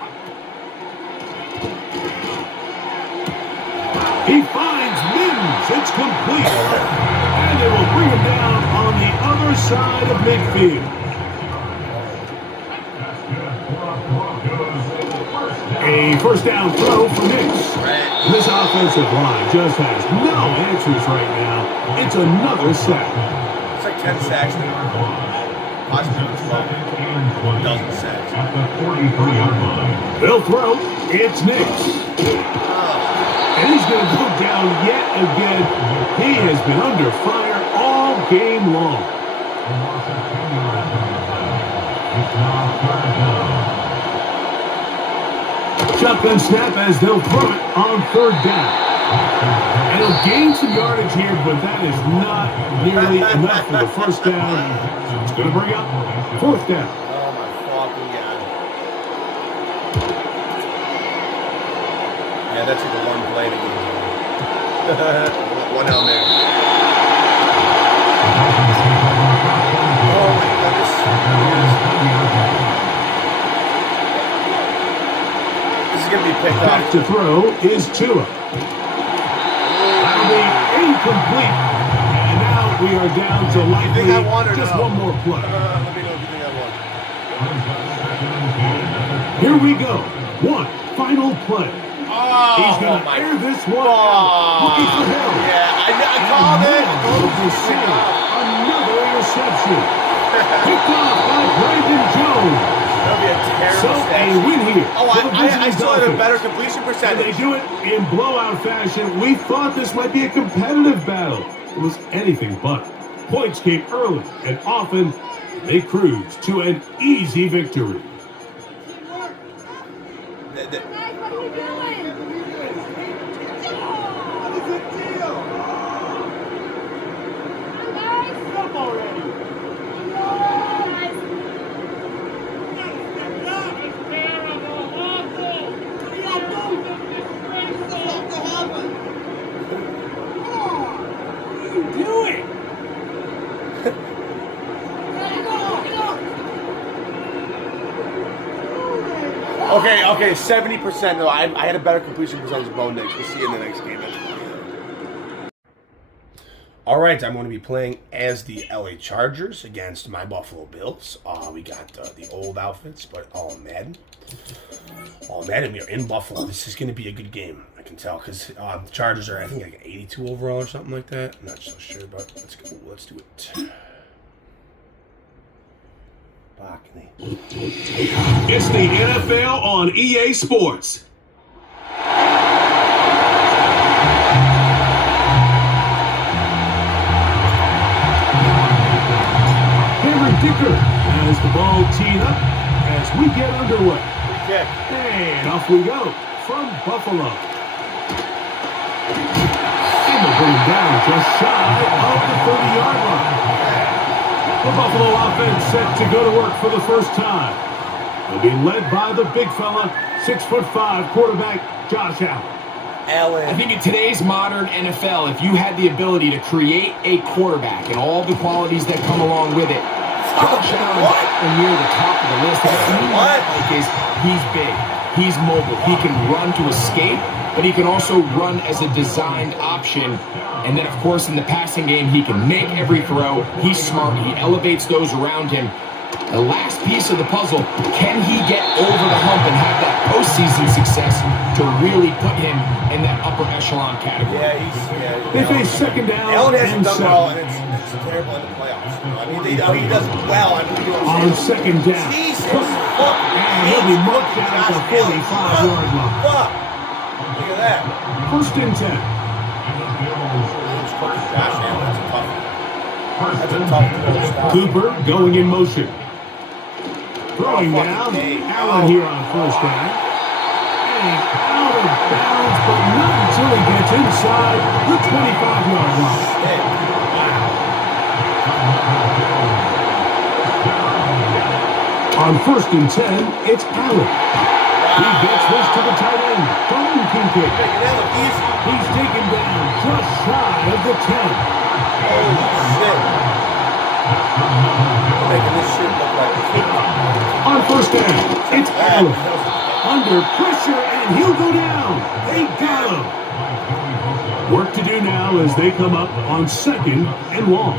He finds Mims. It's complete. And it will bring him down on the other side of midfield. A 1st down throw for Nix. This offensive line just has no answers right now. It's another sack. It's like 10 sacks now. Possibly 12. Dozen sacks. They'll throw. It's Nix. And he's going to go down yet again. He has been under fire all game long. Shotgun snap as they'll throw it on 3rd down. And he'll gain some yardage here, but that is not nearly enough for the 1st down. So it's going to bring up 4th down. Oh my fucking god. Yeah, that's like the one play to get. One Hail Mary. Oh my goodness. This is going to be picked up. Back to throw is Tua. That'll be incomplete. And now we are down to likely just one more play. Let me know if you think I won. Here we go. One final play. Oh, He's going to air this one out. Looking for help. Yeah, I called it. Another interception. Picked off by Brandon Jones. That'll be a terrible So a win here. Oh, I still had a better completion And percentage. they do it in blowout fashion. We thought this might be a competitive battle. It was anything but. Points came early, and often they cruised to an easy victory. Okay, 70% though. I had a better completion percentage of Bo Nix. We'll see you in the next game. All right, I'm going to be playing as the LA Chargers against my Buffalo Bills. We got the old outfits, but all Madden. Oh, Madden, we are in Buffalo. This is going to be a good game. I can tell because the Chargers are, I think, like 82 overall or something like that. I'm not so sure, but let's go. Let's do it. It's the NFL on EA Sports. Cameron Dicker has the ball teed up as we get underway. And off we go from Buffalo. And they'll bring him down just shy of the 30-yard line. The Buffalo offense set to go to work for the first time. They'll be led by the big fella, 6'5" quarterback Josh Allen. I think in today's modern NFL, if you had the ability to create a quarterback and all the qualities that come along with it, Josh Allen near the top of the list. Is he's big, he's mobile, he can run to escape, but he can also run as a designed option. And then, of course, in the passing game, he can make every throw. He's smart. He elevates those around him. The last piece of the puzzle, can he get over the hump and have that postseason success to really put him in that upper echelon category? They face second down. Allen hasn't done well, and it's terrible in the playoffs. He does well. On second down. Jesus. And he'll be marked down at the 45-yard line. Look at that. First and 10. That's a tough. Cooper going in motion. Throwing down. Allen here on first down. And out of bounds, but not until he gets inside the 25-yard line. On first and 10, it's Allen. He gets this to the tight end, Dalton Kincaid. He's taken down just shy of the 10. Holy shit. Making this shit look like on first down, it's Allen. Under pressure, and he'll go down. They got him. Work to do now as they come up on second and long.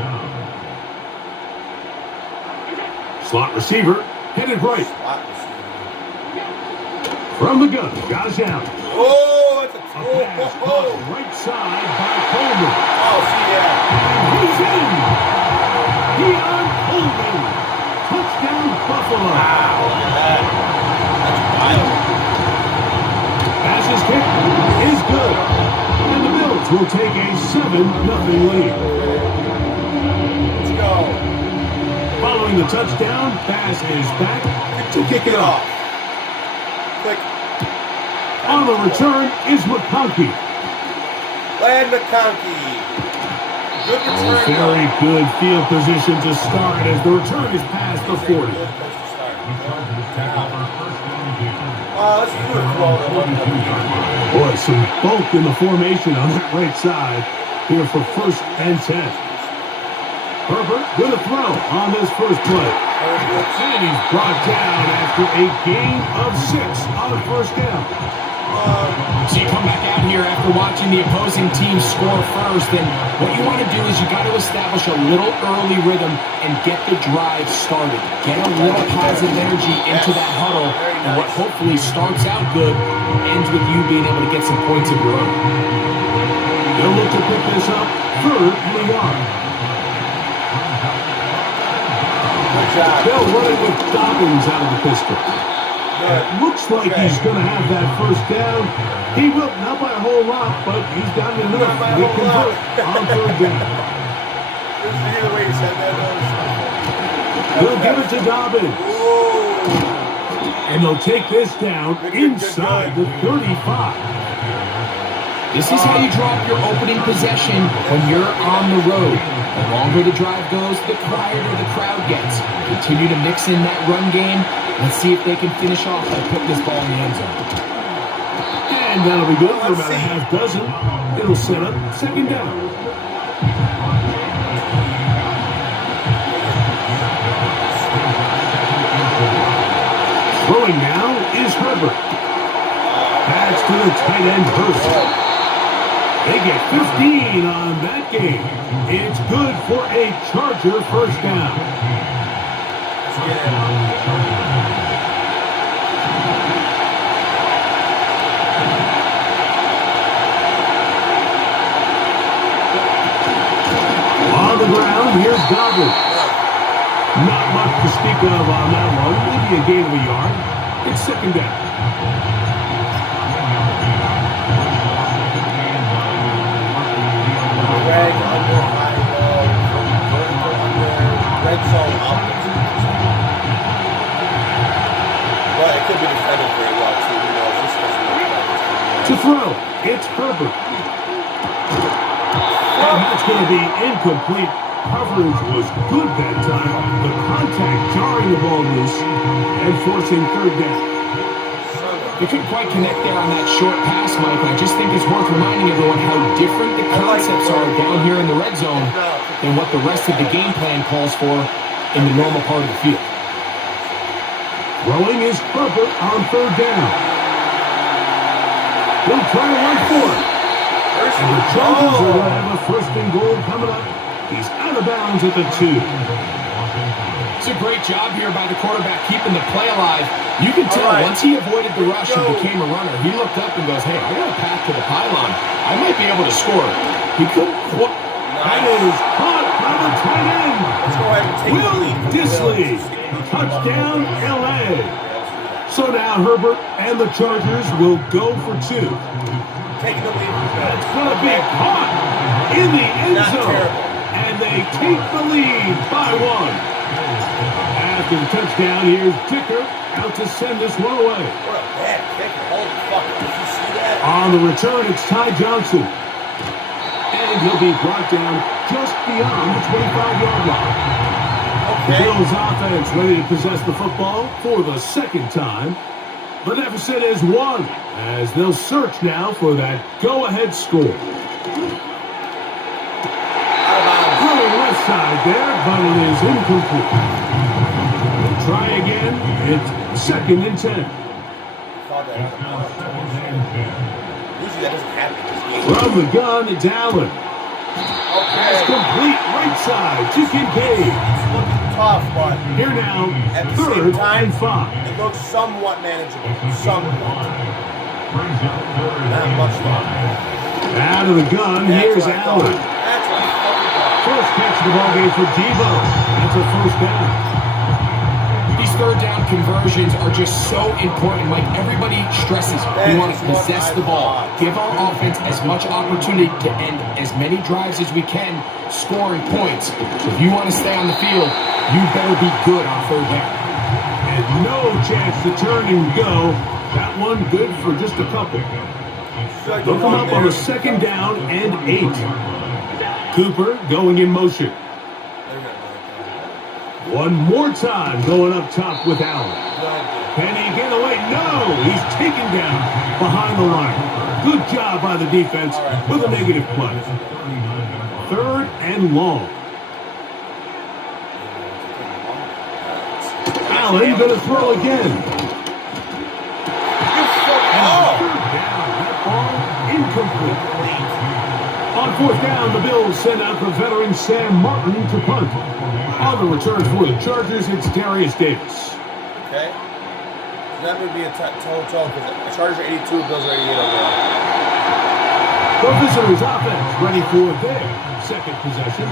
Slot receiver headed right. From the gun, Josh Allen. Oh, that's a pass caught right side by Coleman. Oh, see that. And he's in. Keon Coleman. Touchdown, Buffalo. Wow, look at that. That's wild. Pass's kick is good. And the Bills will take a 7-0 lead. Let's go. Following the touchdown, Bass is back to kick it off. Click. On the return is McConkey. Land McConkey. Good return. Very good field position to start as the return is past the 40. Let's do it. Boy, some bulk in the formation on that right side here for first and 10. Herbert with a throw on this first play. And he's brought down after a gain of 6 on first down. So you come back out here after watching the opposing team score first, and what you want to do is you got to establish a little early rhythm and get the drive started. Get a little positive energy into that huddle, and what hopefully starts out good ends with you being able to get some points of your own. They'll look to pick this up third and a yard. They'll run it with Dobbins out of the pistol. Looks like he's going to have that first down. He will, not by a whole lot, but he's got enough to convert on third down. They'll give it to Dobbins. And they'll take this down inside the 35. This is how you drop your opening possession when you're on the road. The longer the drive goes, the quieter the crowd gets. Continue to mix in that run game. Let's see if they can finish off by putting this ball in the end zone. And that'll be good for about a half dozen. It'll set up second down. Throwing now is Herbert. Pass to the tight end Hurst. They get 15 on that game. It's good for a Charger first down. Herbert. Not much to speak of on that one. Maybe a gain of a yard. It's second down. Greg under high low, vertical under red zone opposite. But it could be defended very well too. Who knows? This doesn't look like it's going to be. To throw, it's Herbert. And that's going to be incomplete. Coverage was good that time. The contact jarring the ball loose and forcing third down. They couldn't quite connect there on that short pass, Mike. I just think it's worth reminding everyone how different the concepts are down here in the red zone than what the rest of the game plan calls for in the normal part of the field. Throwing is Herbert on third down. He'll try to run for it. And the Chargers are going to have a first and goal coming up. He's out of bounds at the 2. It's a great job here by the quarterback keeping the play alive. You can tell once he avoided the rush and became a runner, he looked up and goes, hey, I got a path to the pylon. I might be able to score. He couldn't. That is caught by the tight end. Let's go ahead and take the Will lead. Disley. Touchdown, LA. So now Herbert and the Chargers will go for 2. Taking the lead. That's going to be caught in the end zone. Terrible. And they take the lead by 1. After the touchdown, here's Dicker out to send this one away. What a bad kicker. Holy fuck. Did you see that? On the return, it's Ty Johnson. And he'll be brought down just beyond the 25-yard line. The Bills offense ready to possess the football for the second time. The deficit is 1 as they'll search now for that go-ahead score. Throwing left side there, but it is incomplete. We'll try again. It's second and 10. Usually that doesn't happen in this game. From the gun, it's Allen. Pass complete right side to Kincaid. It's looking tough, but Here now, at the same third time, and 5. it looks somewhat manageable. Somewhat. Not much fun. Out of the gun, here's Allen. That's what I thought. First catch of the ballgame for Debo. That's a first down. These third down conversions are just so important. Like everybody stresses, we want to possess the ball. Give our offense as much opportunity to end as many drives as we can, scoring points. If you want to stay on the field, you better be good on third down. And no chance to turn and go. That one good for just a couple. They'll come up on a second down and 8. Cooper going in motion. One more time going up top with Allen. Can he get away? No! He's taken down behind the line. Good job by the defense with a negative play. Third and long. Allen going to throw again. And third down. That ball incomplete. On fourth down, the Bills send out the veteran Sam Martin to punt. On the return for the Chargers, it's Darius Davis. Okay. That would be a total because the Chargers are 82, Bills are 88 overall. The visitors' offense ready for their second possession.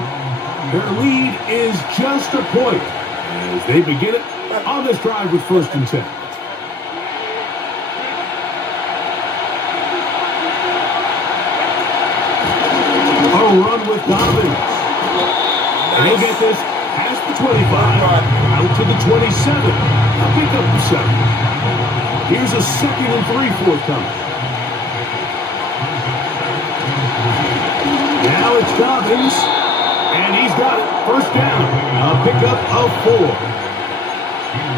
Their lead is just a point as they begin it on this drive with first and 10. A run with Dobbins. And he'll get this past the 25, out to the 27. A pick up the 7. Here's a second and 3 forthcoming. Now it's Dobbins, and he's got it. First down, a pickup of 4.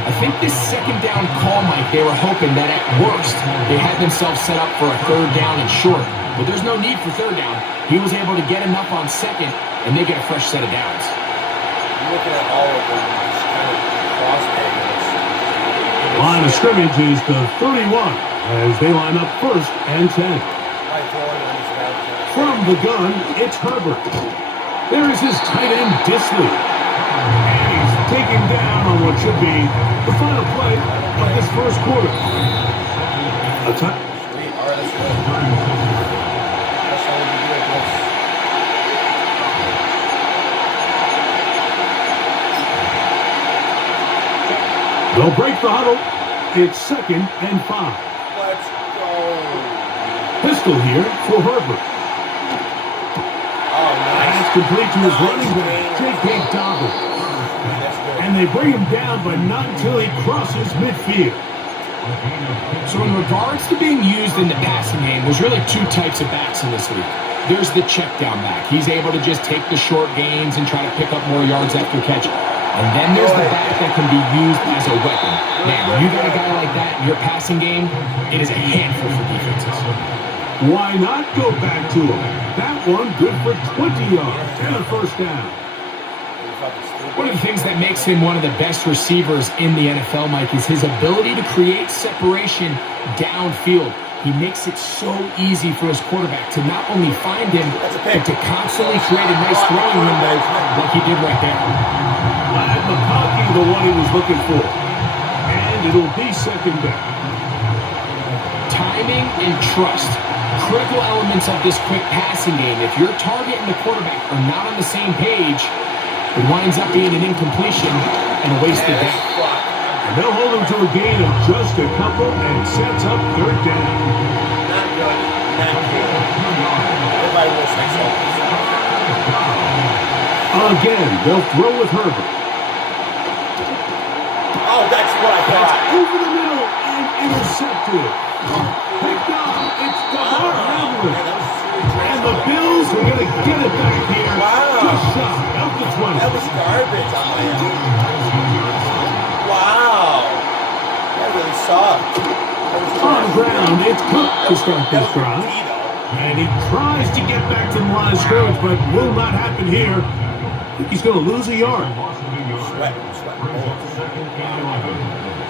I think this second down call, Mike, they were hoping that at worst, they had themselves set up for a third down and short. But there's no need for third down. He was able to get enough on second, and they get a fresh set of downs. You're looking at all of them, just kind of cross-angles. Line of scrimmage is the 31 as they line up first and 10. From the gun, it's Herbert. There is his tight end, Disley. And he's taken down on what should be the final play of this first quarter. A touch. All right, let's go. That's how we do it. They'll break the huddle. It's 2nd and 5. Let's go. Pistol here for Herbert. Oh, nice. It's complete to his running back, J.K. Dobbins. And they bring him down, but not until he crosses midfield. So in regards to being used in the passing game, there's really 2 types of backs in this league. There's the check down back. He's able to just take the short gains and try to pick up more yards after catch. And then there's the back that can be used as a weapon. Man, when you got a guy like that in your passing game, it is a handful for defenses. Why not go back to him? That one good for 20 yards and a first down. One of the things that makes him one of the best receivers in the NFL, Mike, is his ability to create separation downfield. He makes it so easy for his quarterback to not only find him, but to constantly create a nice throwing window like he did right there. Glad McConkey, the one he was looking for. And it'll be 2nd down. Timing and trust. Critical elements of this quick passing game. If your target and the quarterback are not on the same page, it winds up being an incompletion and a wasted down. And they'll hold him to a gain of just a couple and sets up 3rd down. Not good. Not good. Everybody will say so. Again, they'll throw with Herbert. Oh, that's what I thought. Over the middle and intercepted. Picked up. It's DeMar Hamlin. And the Bills are going to get it back here. Just shy of the 20. That was garbage on my end. Wow. That really sucked. On the ground, it's Cook to start this drive. And he tries to get back to the line of scrimmage, but will not happen here. He's going to lose a yard. Sweat.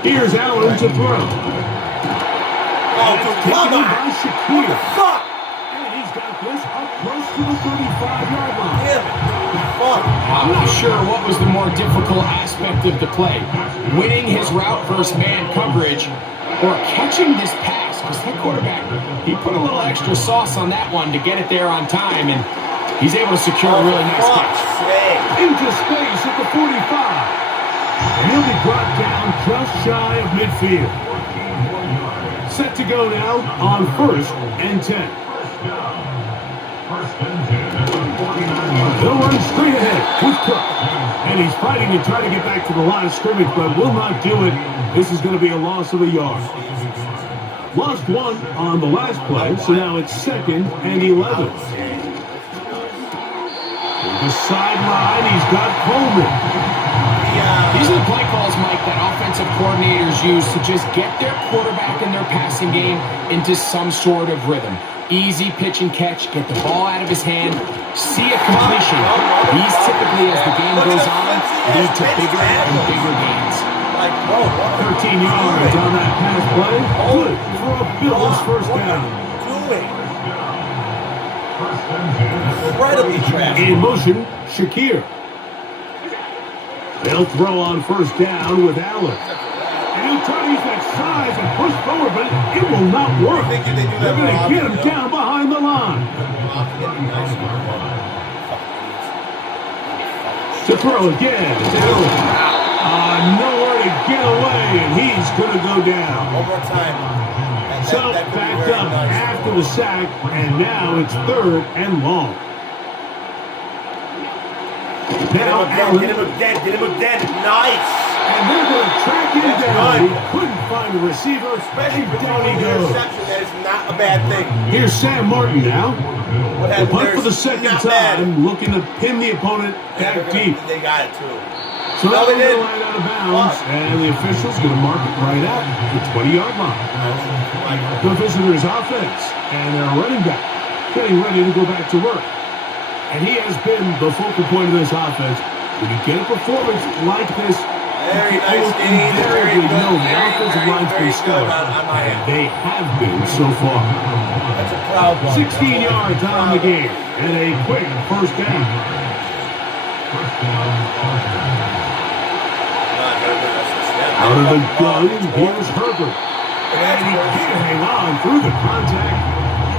Here's Allen to throw. Oh, come on. By Shakir. Fuck. And he's got this up close to the 35-yard line. Damn it. Fuck. I'm not sure what was the more difficult aspect of the play. Winning his route versus man coverage or catching this pass. Because that quarterback, he put a little extra sauce on that one to get it there on time. And he's able to secure a really nice catch. Into space at the 45. And he'll be brought down just shy of midfield. Set to go now on 1st and 10. They'll run straight ahead with Cook. And he's fighting to try to get back to the line of scrimmage, but will not do it. This is going to be a loss of a yard. Lost 1 on the last play, so now it's 2nd and 11. The sideline, he's got Coleman. These are the play calls, Mike, that offensive coordinators use to just get their quarterback and their passing game into some sort of rhythm. Easy pitch and catch, get the ball out of his hand, see a completion. These typically, as the game goes on, lead to bigger and bigger gains. 13 yards on that pass play. Good for a Bills first down. Incredibly trash. In motion, Shakir. They'll throw on first down with Allen. And he'll try to use that size and push forward, but it will not work. They're going to get him down behind the line. To throw again, it's Allen. Nowhere to get away, and he's going to go down. One more time. So backed up after the sack, and now it's 3rd and long. Now Allen. Get him again. Nice. And they're going to track him down. He couldn't find a receiver. Especially for down he goes. That is not a bad thing. Here's Sam Martin now. The punt for the second time, looking to pin the opponent back deep. They got it too. So now they're going to line out of bounds, and the official's going to mark it right at the 20-yard line. The visitors' offense and their running back getting ready to go back to work. And he has been the focal point of this offense. When you get a performance like this, very nice game. Invariably know the offensive line's been stellar. And they have been so far. That's a proud one. 16 yards on the game, and a quick first down. Out of the gun, here's Herbert. And he can't hang on through the contact.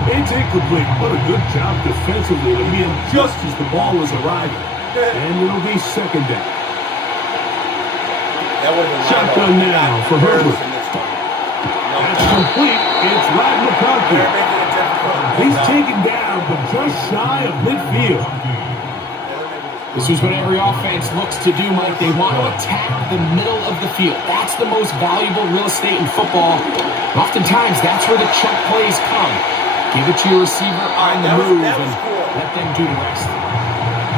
It's incomplete. What a good job defensively to him just as the ball was arriving. And it'll be 2nd down. That would have been Shotgun now for Herbert. That's complete. It's Rod McConkey. He's taken down, but just shy of midfield. This is what every offense looks to do, Mike. They want to attack the middle of the field. That's the most valuable real estate in football. Oftentimes, that's where the check plays come. Give it to your receiver on the move and let them do the rest.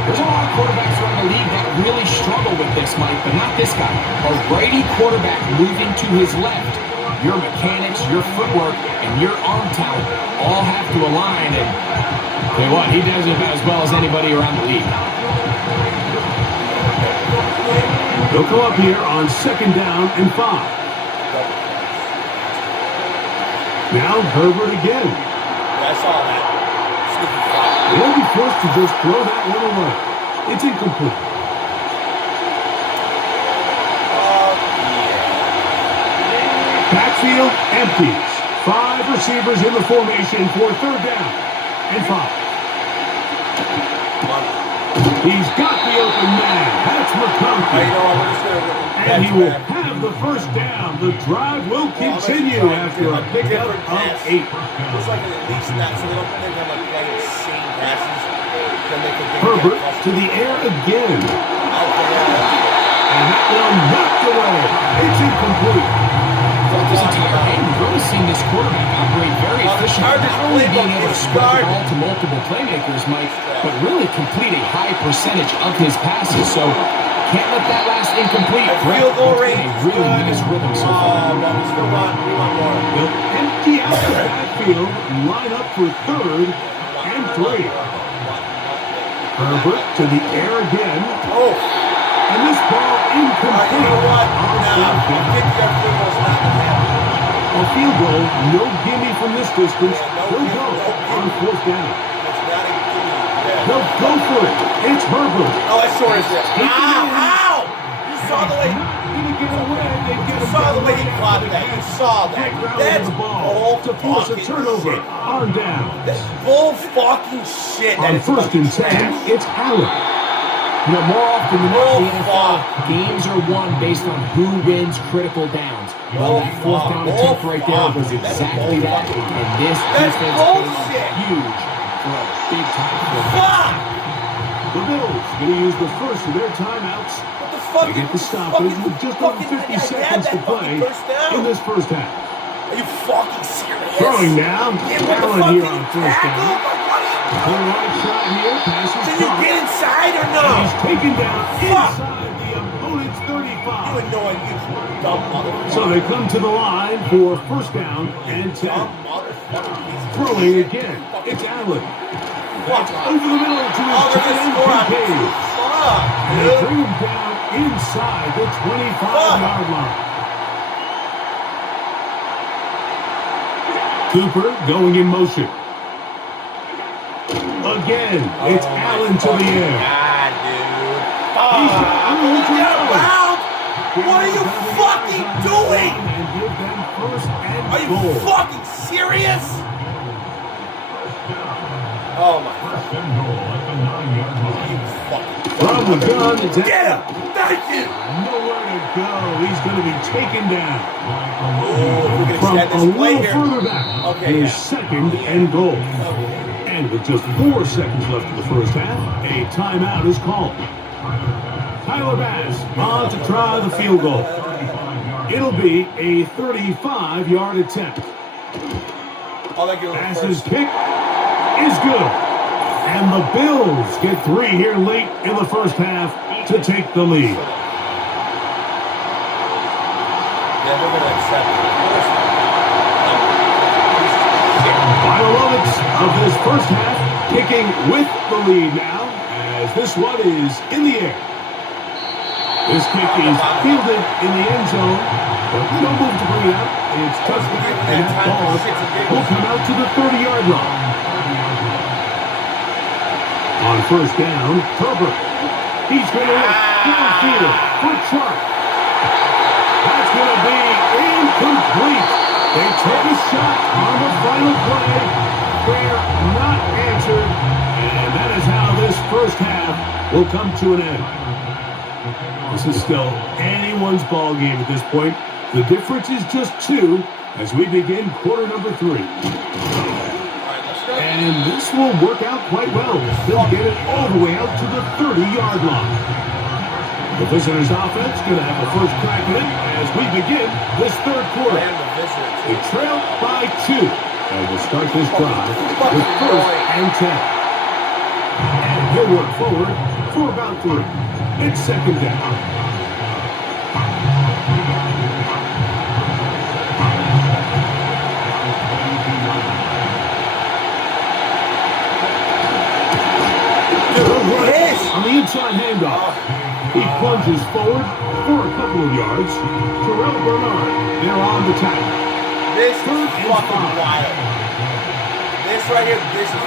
There's a lot of quarterbacks around the league that really struggle with this, Mike, but not this guy. A righty quarterback moving to his left. Your mechanics, your footwork, and your arm talent all have to align. And tell you what, he does it about as well as anybody around the league. They'll go up here on 2nd down and 5. Now Herbert again. I saw that. They'll be forced to just throw that one away. It's incomplete. Backfield empties. 5 receivers in the formation for 3rd down and 5. He's got the open man. That's McConkey. And he will have the 1st down. The drive will continue after a pickup of 8. Looks like at least that, so they don't think I'm like playing the same passes. Herbert to the air again. And that one knocked away. It's incomplete. Throughout this entire game, we've really seen this quarterback operate very efficiently, not only being able to spread the ball to multiple playmakers, Mike, but really complete a high percentage of his passes. So can't let that last incomplete. Field goal range. Really nice rhythm so far. They'll empty out the backfield and line up for 3rd and 3. Herbert to the air again. Oh. And this ball incomplete. You know what? Now, a field goal, no gimme from this distance. He'll go on 4th down. They'll go for it. It's Herbert. Oh, that's short as this. Ow! You saw the way. You saw the way he caught that. You saw that. That's bull to force a turnover. shit. On down. That's bull fucking shit. On 1st and 10, it's Allen. You know, more often than not, the NFL, games are won based on who wins critical downs. Well, that 4th down attempt right there was exactly that. And this defense came huge for a big time. The Bills going to use the first of their timeouts. They get the stoppage with just over 50 seconds to play in this 1st half. Are you fucking serious? Throwing now, Allen here on 1st down. Can Right shot here, passes you get inside or no? He's taken down inside the opponent's 35. You annoying, you dumb motherfucker. So they come to the line for 1st down and 10. Dumb motherfucker. Throwing again, it's Allen. That's over the middle to his tight end, Kincaid. And they bring him down inside the 25-yard line. Cooper going in motion. Again, it's Allen to the air. God, dude. He's Get around! What are you fucking doing? And give them 1st and Are you goal. fucking serious? Oh my God. From the gun, it's Get him! Thank you! nowhere to go. He's going to be taken down. We're gonna From extend a this play little here. further back, Okay, it is yeah. 2nd and goal. And with just 4 seconds left in the 1st half, a timeout is called. Tyler Bass on to try the field goal. It'll be a 35-yard attempt. Bass's kick is good. And the Bills get 3 here late in the 1st half to take the lead. Yeah, we're gonna accept it. Final moments of this 1st half, kicking with the lead now, as this one is in the air. This kick is fielded in the end zone, but no move to bring it out. It's touched back, and that ball will come out to the 30-yard line. On 1st down, Herbert. He's going to look downfield for Chark. That's going to be incomplete. They take a shot on the final play. They're not answered. And that is how this 1st half will come to an end. This is still anyone's anyone's ball game at this point. The difference is just 2 as we begin quarter number 3. And this will work out quite well. They'll get it all the way out to the 30-yard line. The visitors' offense going to have a first crack at it as we begin this third quarter. They trail by 2. And we'll start this drive with 1st and 10. And he'll work forward for about 3. It's 2nd down. On the inside handoff, he plunges forward for a couple of yards. Terrell Bernard, they're on the tackle. This is fucking wild. This right here, this is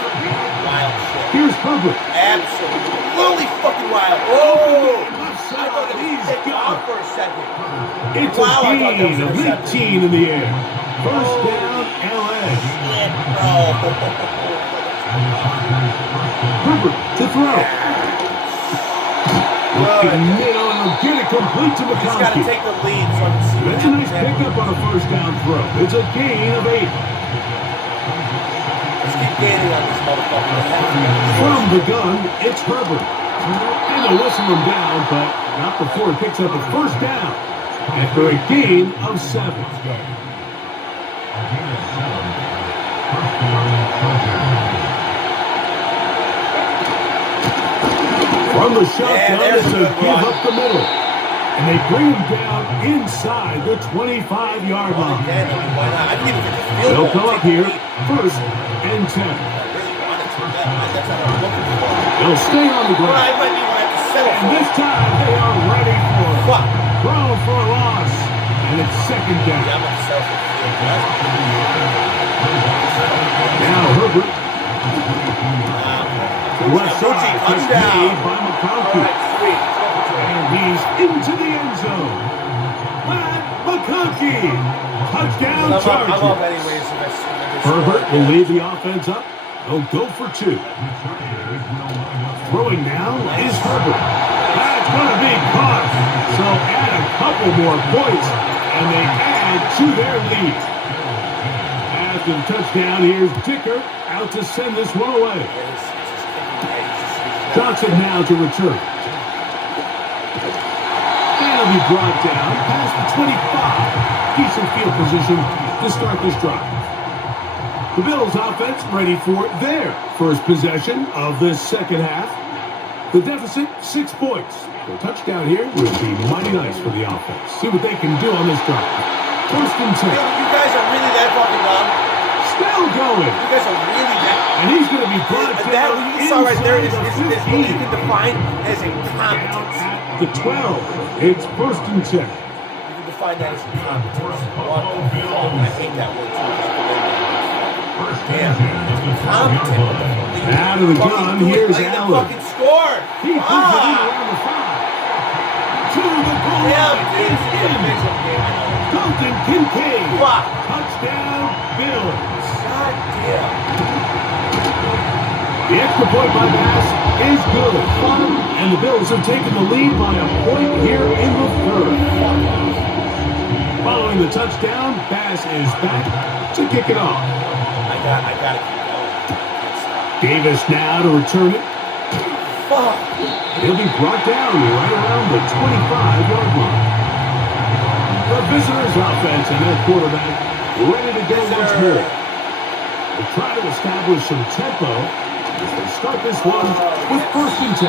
wild shit. Here's Herbert. Absolutely fucking wild. Oh! I thought it was taken off for a second. It's a gain of 19 in the air. First down, LA. Shit, bro. Herbert to throw. Get it complete to McConkey. He's got to take the lead so I can see. That's a nice pickup on a first down throw. It's a gain of 8. Let's keep gaining on this motherfucker. From the gun, it's Herbert. And they'll whistle him down, but not before he picks up a first down after a gain of 7. From the shotgun, it's a give up the middle. And they bring him down inside the 25-yard line. They'll come up here, 1st and 10. They'll stay on the ground. And this time they are ready for it. Throw for a loss. And it's 2nd down. Now Herbert. Left side, touchdown by McConkey. And he's into the end zone. McConkey, touchdown Chargers. Herbert will lead the offense up. They'll go for 2. Throwing now is Herbert. That's going to be caught. So add a couple more points, and they add to their lead. After the touchdown, here's Dicker out to send this one away. Johnson now to return. And he'll be brought down past the 25. Decent field position to start this drive. The Bills offense ready for their first possession of this second half. The deficit, 6 points. The touchdown here would be mighty nice for the offense. See what they can do on this drive. 1st and 10. You guys are really that fucking dumb. Still going. You guys are really that. And he's going to be brought down. What you saw right there is what you can define as incompetence. At the 12, it's 1st and 10. You can define that as incompetence. I hate that word too. Damn. Incompetent. Out of the gun, here's Allen. Fucking score. He puts it in around the 5. To the goal line. It's in. Dalton Kincaid. Touchdown, Bills. God damn. The extra point by Bass is good. And the Bills have taken the lead by a point here in the 3rd. Following the touchdown, Bass is back to kick it off. I got to keep going. Davis now to return it. Fuck. He'll be brought down right around the 25-yard line. The visitors' offense and their quarterback ready to go once more. They'll try to establish some tempo as they start this one with 1st and 10.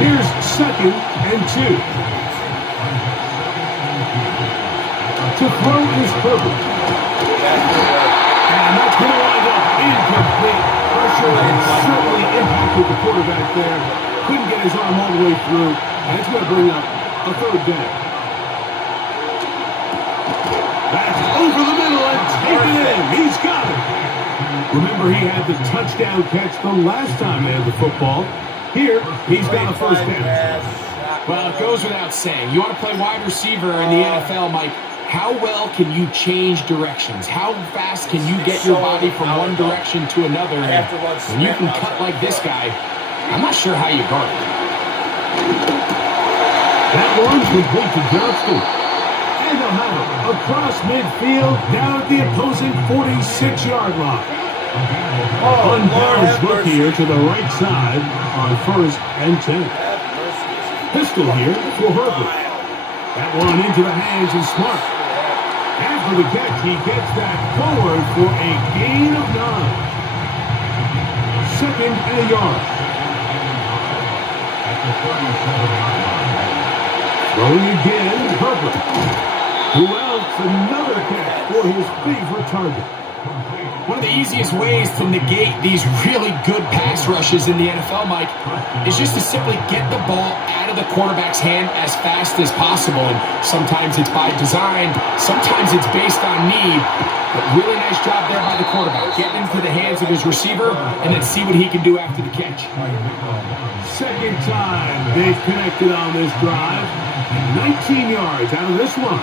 Here's 2nd and 2. To throw is Herbert. And that's going to wind up incomplete. Pressure and certainly impacted the quarterback there. Couldn't get his arm all the way through. And it's going to bring up a 3rd down. That's over the middle and taken in. He's got it. Remember, he had the touchdown catch the last time they had the football. Here, he's got a 1st down. Well, it goes without saying. You want to play wide receiver in the NFL, Mike. How well can you change directions? How fast can you get your body from one direction to another? And when you can cut like this guy, I'm not sure how you guard it. That one's complete to Johnston. And they'll have it across midfield down at the opposing 46-yard line. Unbalanced look here to the right side on 1st and 10. Pistol here for Herbert. That one into the hands of Smart. After the catch, he gets that forward for a gain of 9. 2nd and a yard. Throwing again, Herbert. Who else? Another catch for his favorite target. One of the easiest ways to negate these really good pass rushes in the NFL, Mike, is just to simply get the ball out of the quarterback's hand as fast as possible. And sometimes it's by design, sometimes it's based on need. But really nice job there by the quarterback. Get into the hands of his receiver and then see what he can do after the catch. Second time they've connected on this drive. 19 yards out of this one.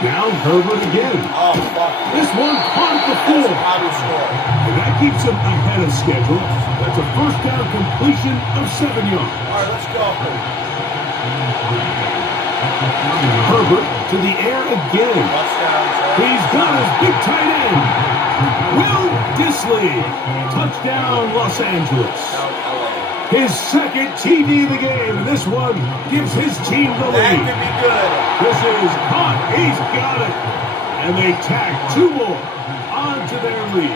Now Herbert again. Oh, fuck. This one caught at the 4. And that keeps him ahead of schedule. That's a first down completion of 7 yards. All right, let's go. Herbert to the air again. He's got his big tight end. Will Disley. Touchdown, Los Angeles. His second TD of the game, and this one gives his team the That lead. could be good. This is hot. He's got it. And they tack 2 more onto their lead.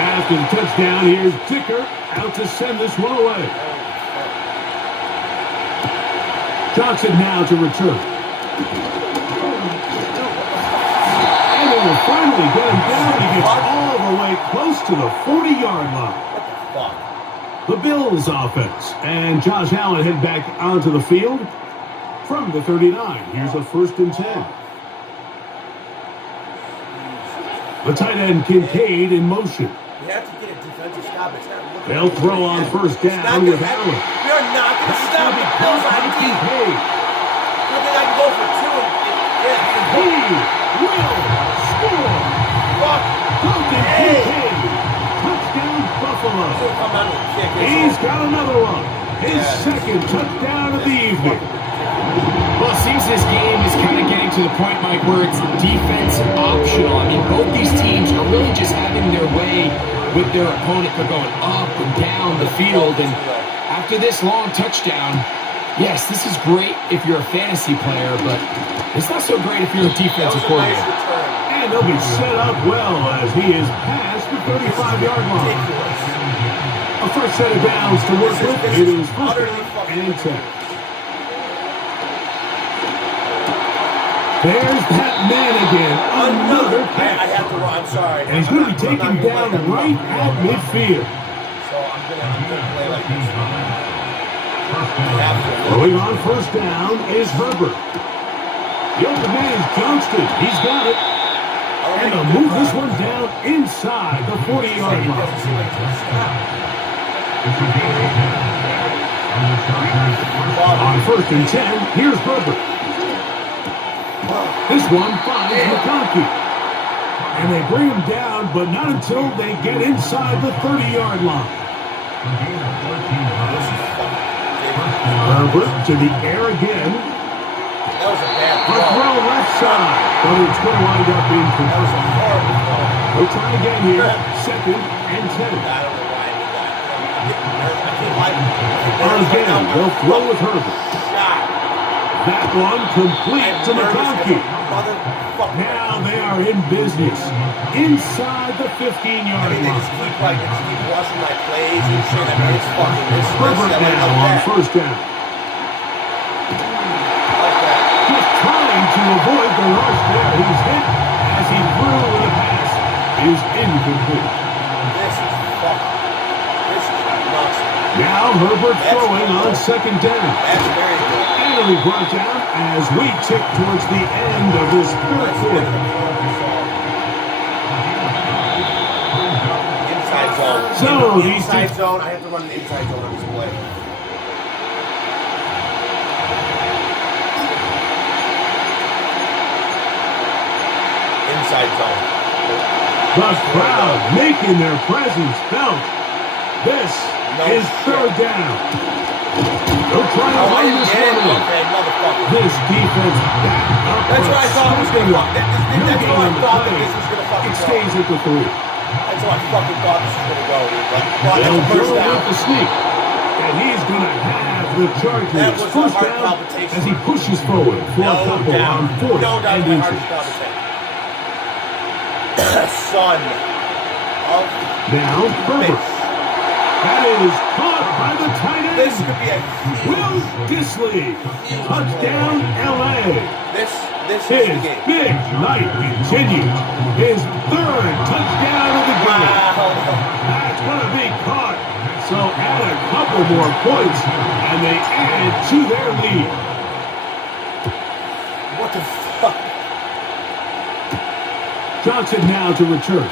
After the touchdown, here's Dicker out to send this one away. Johnson now to return. And they will finally get him down. He gets all the way close to the 40-yard line. The Bills offense. And Josh Allen head back onto the field from the 39. Here's a 1st and 10. The tight end Kincaid in motion. You have to get a defensive stop. It's not looking. They'll throw on 1st down with Allen. You're not going to stop the Bills on Kincaid. I think I can go for 2. He will score. Fuck. Duncan Kincaid. Touchdown Buffalo. He's got another one. His second touchdown of the evening. Well, it seems this game is kind of getting to the point, Mike, where it's defense optional. I mean, both these teams are really just having their way with their opponent. They're going up and down the field. And after this long touchdown, yes, this is great if you're a fantasy player, but it's not so great if you're a defensive coordinator. And they'll be set up well as he is past the 35-yard line. A first set of downs to work with. It is 1st and 10. There's that man again. Another catch. I have to run. I'm sorry. And he's going to be taken down right at midfield. So I'm gonna play like this. Going on 1st down is Herbert. The open man is Johnston. He's got it. And they'll move this one down inside the 40-yard line. On 1st and 10, here's Herbert. This one finds McConkey. And they bring him down, but not until they get inside the 30-yard line. Herbert to the air again. That was a bad A throw left side, but it's going to wind up being complete. We'll try again here. 2nd and 10. Again, they'll throw with Herbert. That one complete to McConkey. Now they are in business inside the 15-yard line. They just keep watching my plays and shit. I mean, it's fucking this. Herbert now on 1st down. Just trying to avoid the rush there. He's hit as he threw with a pass. Is incomplete. This is fucking. This is nuts. Now Herbert throwing on 2nd down. That's very good. And he'll be brought down as we tick towards the end of this 3rd quarter. Inside zone. So these Inside zone. I have to run an inside zone on this play. Inside zone. The crowd making their presence felt. This is third down. They'll try to run this one in. Okay, motherfucker. This defense back up. That's what I thought was going to fuck. That's No what I gain on the thought that play. this was going to fucking It go. stays at the 3. That's what I fucking thought this was going to go, dude. But They'll that's a go first down. with the sneak. And he's going to have the That Chargers was a first heart down palpitation. as he pushes forward for a couple on 4th No doubt and my heart inches. is palpitating. Son of Now, Herbert. That is caught by the tight end. this could be a Will Disley. Touchdown, L.A. This is His the game. big night continues. His 3rd touchdown of the game. Wow. That's going to be caught. So add a couple more points, and they add to their lead. What the fuck? Johnson now to return.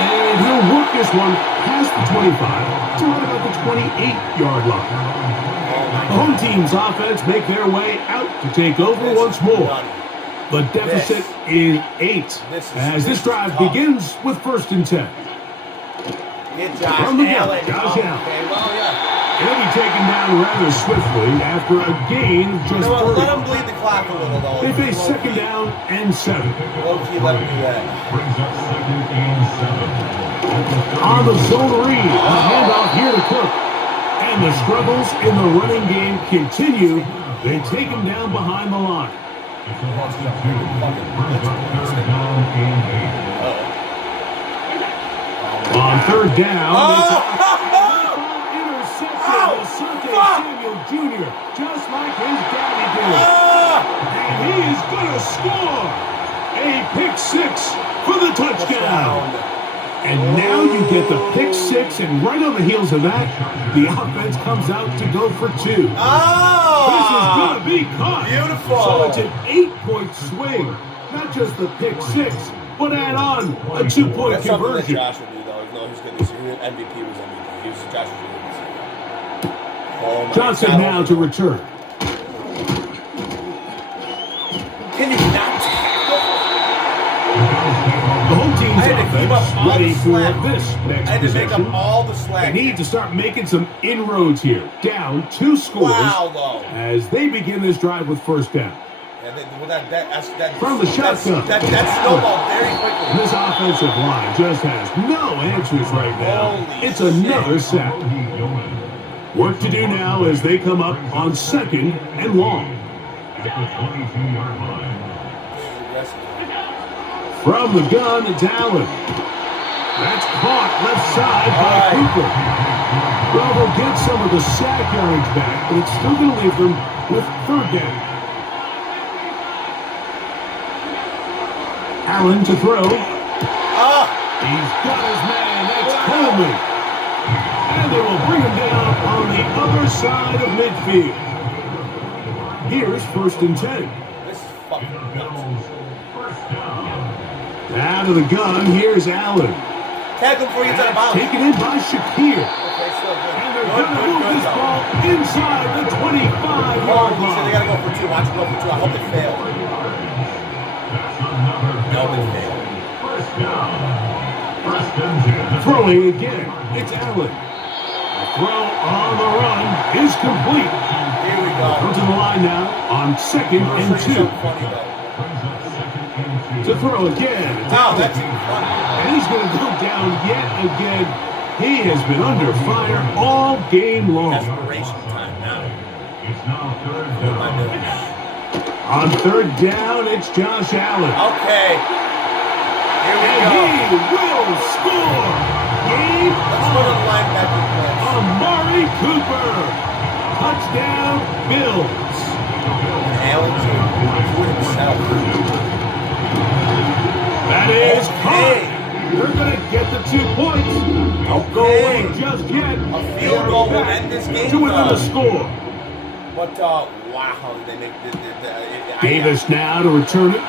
And he'll work this one past the 25 to right about the 28-yard line. The home team's offense make their way out to take over once more. The deficit is 8 as this drive begins with 1st and 10. Get Josh From the gun, Allen. Josh Oh, Allen. okay, well, yeah. He'll be taken down rather swiftly after a gain of You just know what? Let him 30. bleed the clock a little, though. They face 2nd down and 7. Low-key, let him do that. Brings up 2nd and 7. On the zone read, a handoff here to Cook. And the struggles in the running game continue. They take him down behind the line. On 3rd down, it's interception. Asante Samuel Jr., just like his daddy did. And he is going to score a pick 6 for the touchdown. And now you get the pick 6, and right on the heels of that, the offense comes out to go for 2. This is going to be caught. Beautiful. So it's an 8-point swing. Not just the pick 6, but add on a 2-point That's something that conversion. Josh would do, though. No, he's good. MVP was MVP. He was Josh was MVP. Oh, my Johnson God. now to return. Can you not tackle? The home team's I had to keep up offense all ready the for slack. this I next had to make possession. up all the They slack. need to start making some inroads here. Down 2 scores Wow, though. as they begin this drive with 1st down. Yeah, that From the shotgun. That snowballed very quickly. This offensive line just has no answers right now. Holy It's shit. another sack. Work to do now as they come up on 2nd and long. At the 22-yard line. From the gun, it's Allen. That's caught left side by Cooper. Well, they'll get some of the sack yardage back, but it's still going to leave them with 3rd down. Allen to throw. He's got his man. That's Coleman. And they will bring him down on the other side of midfield. Here's 1st and 10. This is fucking nuts. Out of the gun, here's Allen. Tackle before you get out of bounds. Taken in by Shakir. Okay, still good. And they're going to move this ball inside the 25-yard He said they line. got to go for 2. Watch it go for 2. I hope they fail. No, they fail. Throwing again, it's Allen. The throw on the run is complete. Here we go. Come to the line now on 2nd I'll and show you 2. something funny, though. To throw again, it's Wow, Allen. that's even funny. And he's going to go down yet again. He has been under fire all game long. Desperation time now. It's now 3rd Oh, my down. goodness. On 3rd down, it's Josh Allen. Okay. Here we And go. he will score. Game Let's go to the linebacker place. Amari Cooper. Touchdown, Bills. Allen to himself. That is caught. They're going to get the 2 points. Don't go away just yet. A field goal will end this game. To within the score. But, wow, they make Davis now to return it.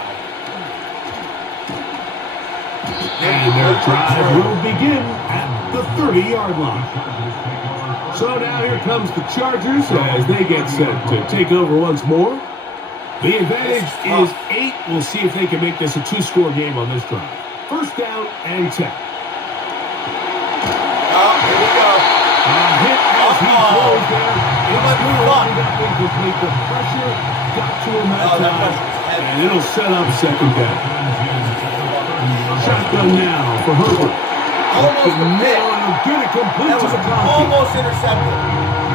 And their drive will begin at the 30-yard line. So now here comes the Chargers as they get set to take over once more. The advantage is 8. We'll see if they can make this a 2-score game on this drive. 1st First down and 10. Oh, here we go. Hit as he throws there. It's What the still fuck? ended up incomplete. The pressure got to him that Oh, that time, pressure was heavy. and it'll set up second down. Shotgun now for Herbert. Almost a pick. Get it complete That to was McConkey. almost intercepted.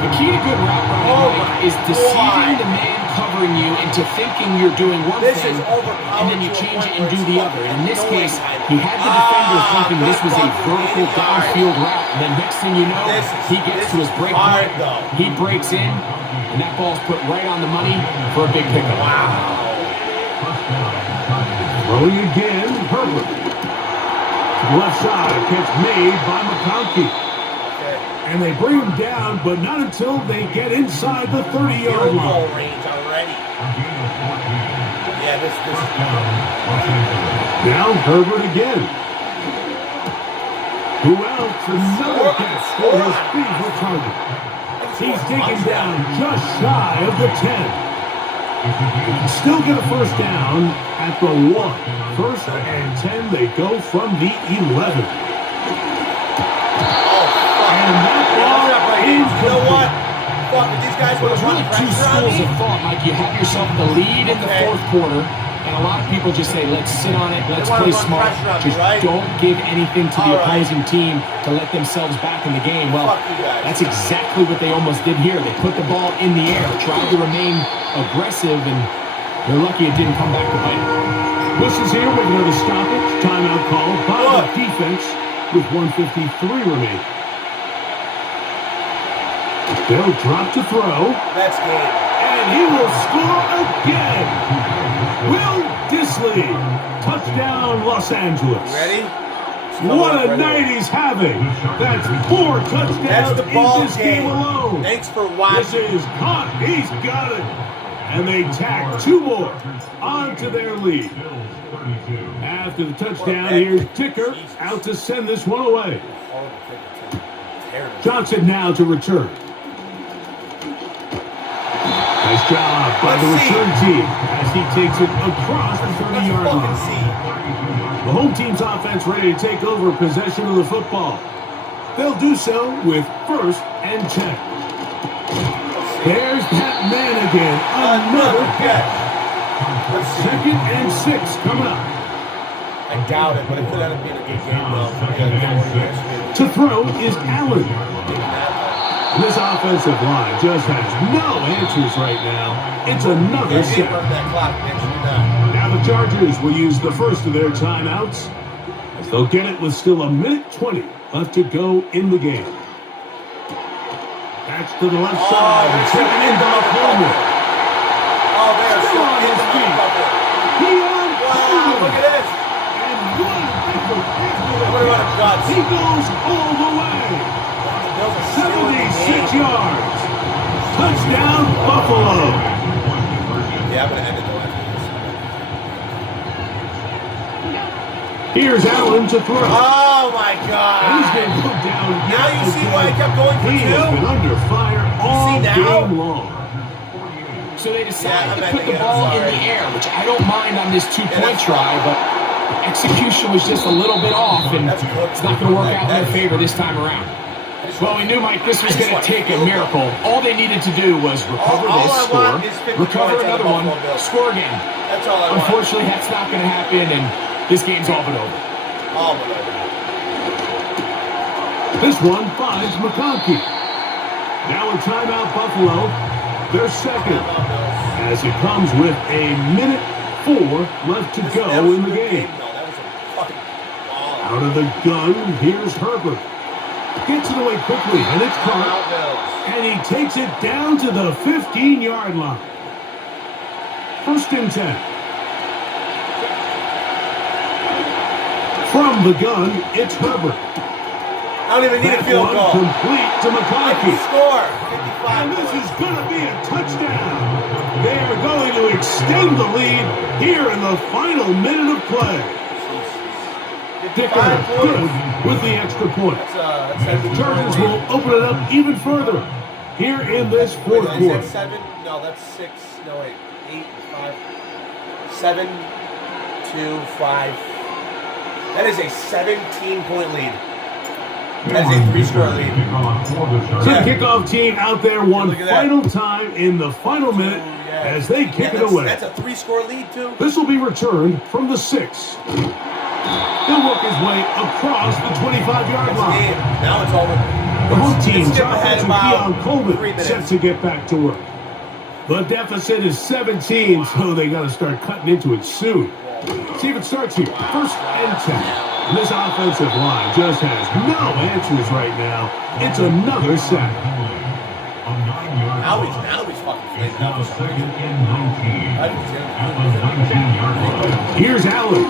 The key to good route running, Oh Mike, my is deceiving God. the man covering you into thinking you're doing one This thing, is overpowered and then you to a change point it and where do it's the fucking other. And in this annoying. case, he had the defender thinking this was a good vertical fucking downfield route, and then next thing you know, he gets this to his is break hard, point, though. he breaks in, and that ball's put right on the money for a big pickup. Wow. Throwing again, Herbert. To the left side, catch made by McConkey. Okay. And they bring him down, but not until they get inside the 30-yard Field line. goal range already. Yeah, this is Now Herbert again. Who else? Another catch for his favorite target. He's taken down just shy of the 10. Still get a first down at the 1. First and 10, they go from the 11. And that ball You know incomplete. what? Fuck, if these guys would There's have really run two pressure on schools me. of thought, Mike. You have yourself the lead in the Okay. fourth quarter, and a lot of people just say, let's sit on it, let's wanna play run smart, pressure on me, just right? don't give anything to the All right. opposing team to let themselves back in the game. Well, Fuck you guys. that's exactly what they almost did here. They put the ball in the air, tried to remain aggressive, and they're lucky it didn't come back to bite them. This is here with another stoppage. Timeout call by the defense with 1:53 remaining. They'll drop to throw. That's game. And he will score again. Will Disley. Touchdown, Los Angeles. Ready? What a night he's having. That's 4 touchdowns That's the ball in this game alone. Thanks for This watching. is hot. He's got it. And they tack 2 more onto their lead. After the touchdown, here's Dicker out to send this one away. Johnson now to return. Nice job by the return team as he takes it across the 30-yard line. The home team's offense ready to take over possession of the football. They'll do so with first and 10. There's Pat Man again. Another catch. Second and 6 coming up. I doubt it, but it could end up being a good game, though. To throw is Allen. This offensive line just has no answers right now. It's another set. Now the Chargers will use the first of their timeouts, as they'll get it with still 1:20 left to go in the game. That's to the left side. And taken in by Coleman. Oh, they're Still on his feet. Deion Wow, Coleman. look at this. And what an effort after What the about catch. guts? He goes all the way. 76 yards. Touchdown, Buffalo. Yeah, I'm going to end it though after this. Here's Allen to throw. Oh my And he's God. been put down. Now you see why I kept going for He has been 2? under fire all see now? game long. So they decided Yeah, I'm to at put the the end, ball I'm in the sorry. air, which I don't mind on this two-point that's try, but execution was just a little bit off, and That's cooked. it's not going to work out in their favor this time around. Well, we knew, Mike, this was going to take a miracle. All they needed to do was recover All this I score, want is 50 recover points out of another one, Buffalo Bills. score again. That's all I want. Unfortunately, that's not going to happen, and this game's all but over. All but over. This one finds McConkey. Now a timeout, Buffalo. Their second. As it comes with 1:04 left to go in the game. That was a fucking ball. Out of the gun, here's Herbert. Gets it away quickly, and it's caught. And he takes it down to the 15-yard line. First and 10. From the gun, it's Herbert. I don't even need a That field one goal. complete to I can McConkey. score. 55 And this points. is going to be a touchdown. They are going to extend the lead here in the final minute of play. Dicker 55 good points. with the extra point. That's The Chargers will open it up even further here in this fourth Is quarter. that 7? No, that's 6. No, wait. 8, 5. 7, 2, 5. That is a 17-point lead. That's a 3-score lead. So the kickoff team out there one final time in the final minute as they kick it away. That's a 3-score lead, too. This will be returned from the 6. He'll work his way across the 25-yard line. Now it's over. The home team's offensive Keon Coleman set to get back to work. The deficit is 17, so they got to start cutting into it soon. See if it starts here. 1st and 10. And this offensive line just has no answers right now. It's another sack. Now he's fucking flaming out. Here's Allen.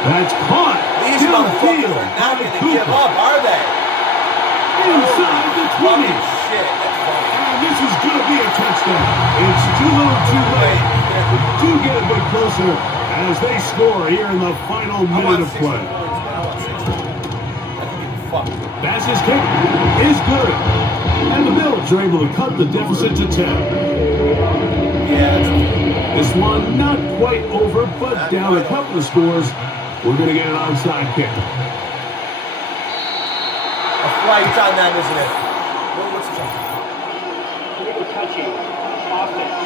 That's caught. These motherfuckers are not going to give up, are they? Inside the 20. Shit, that's funny. And this is going to be a touchdown. It's too little too late. We do get a bit closer as they score here in the final minute of play. Bass's kick is good. And the Bills are able to cut the deficit to 10. Yeah, this one not quite over, but down a couple of scores. We're going to get an onside kick. A flag on that, isn't it? What's the check? Illegal touching. Offense.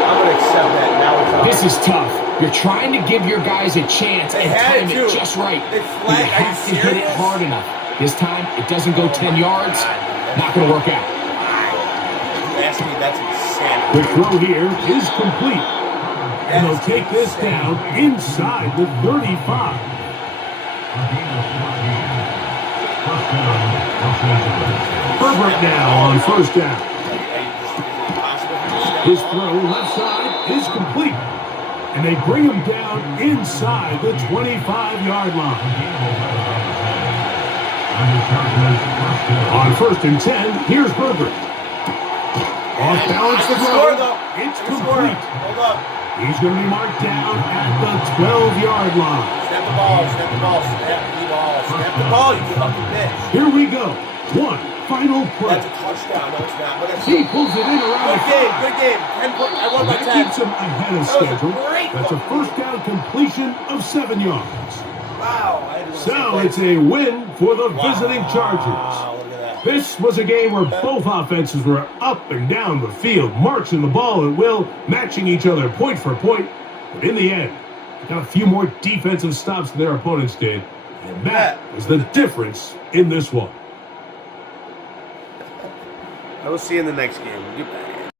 I'm going to accept that. Now it's on. This is tough. You're trying to give your guys a chance and time it just right. They But you have to hit it hard enough. This time, it doesn't go 10 yards. Not going to work out. You asked me, that's insanity. The throw here is complete. And they'll take this down inside the 35. Herbert now on 1st down. His throw left side is complete. And they bring him down inside the 25-yard line. On 1st and 10, here's Herbert. Off balance throw. It's complete. Hold up. He's going to be marked down at the 12-yard line. Snap the ball, snap the ball, snap the ball, snap the ball, you fucking bitch. Here we go. One final play. That's a touchdown. No, it's not. But that's He pulls it in around good game, good game. 10 point. I won by 10. That keeps him ahead of That was a schedule. great That's a one. 1st down completion of 7 yards. Wow. I didn't So want to it's a win for the visiting Chargers. Wow, look at that. This was a game where both offenses were up and down the field, marching the ball at will, matching each other point for point. But in the end, they got a few more defensive stops than their opponents did. And that was the difference in this one. I will see you in the next game. Goodbye.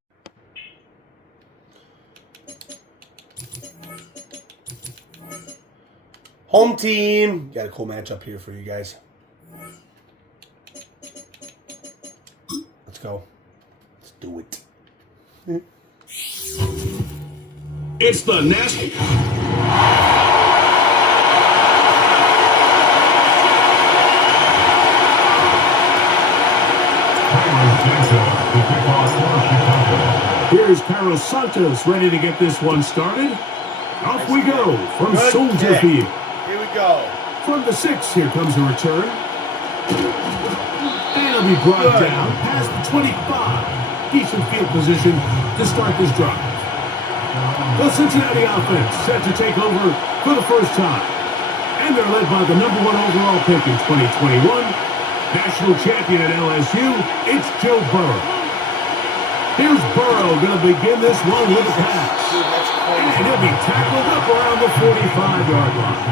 Home team. Got a cool matchup here for you guys. Let's go. Let's do it. It's the nasty. Here's Carlos Santos ready to get this one started. Off we go from Good Soldier kick. Field. Here we go. From the 6, here comes a return. And it'll be brought down past the 25. Decent field position to start this drive. The Cincinnati offense set to take over for the first time. And they're led by the #1 overall pick in 2021. National champion at LSU, it's Joe Burrow. Here's Burrow going to begin this one with a pass. And he'll be tackled up around the 45-yard line.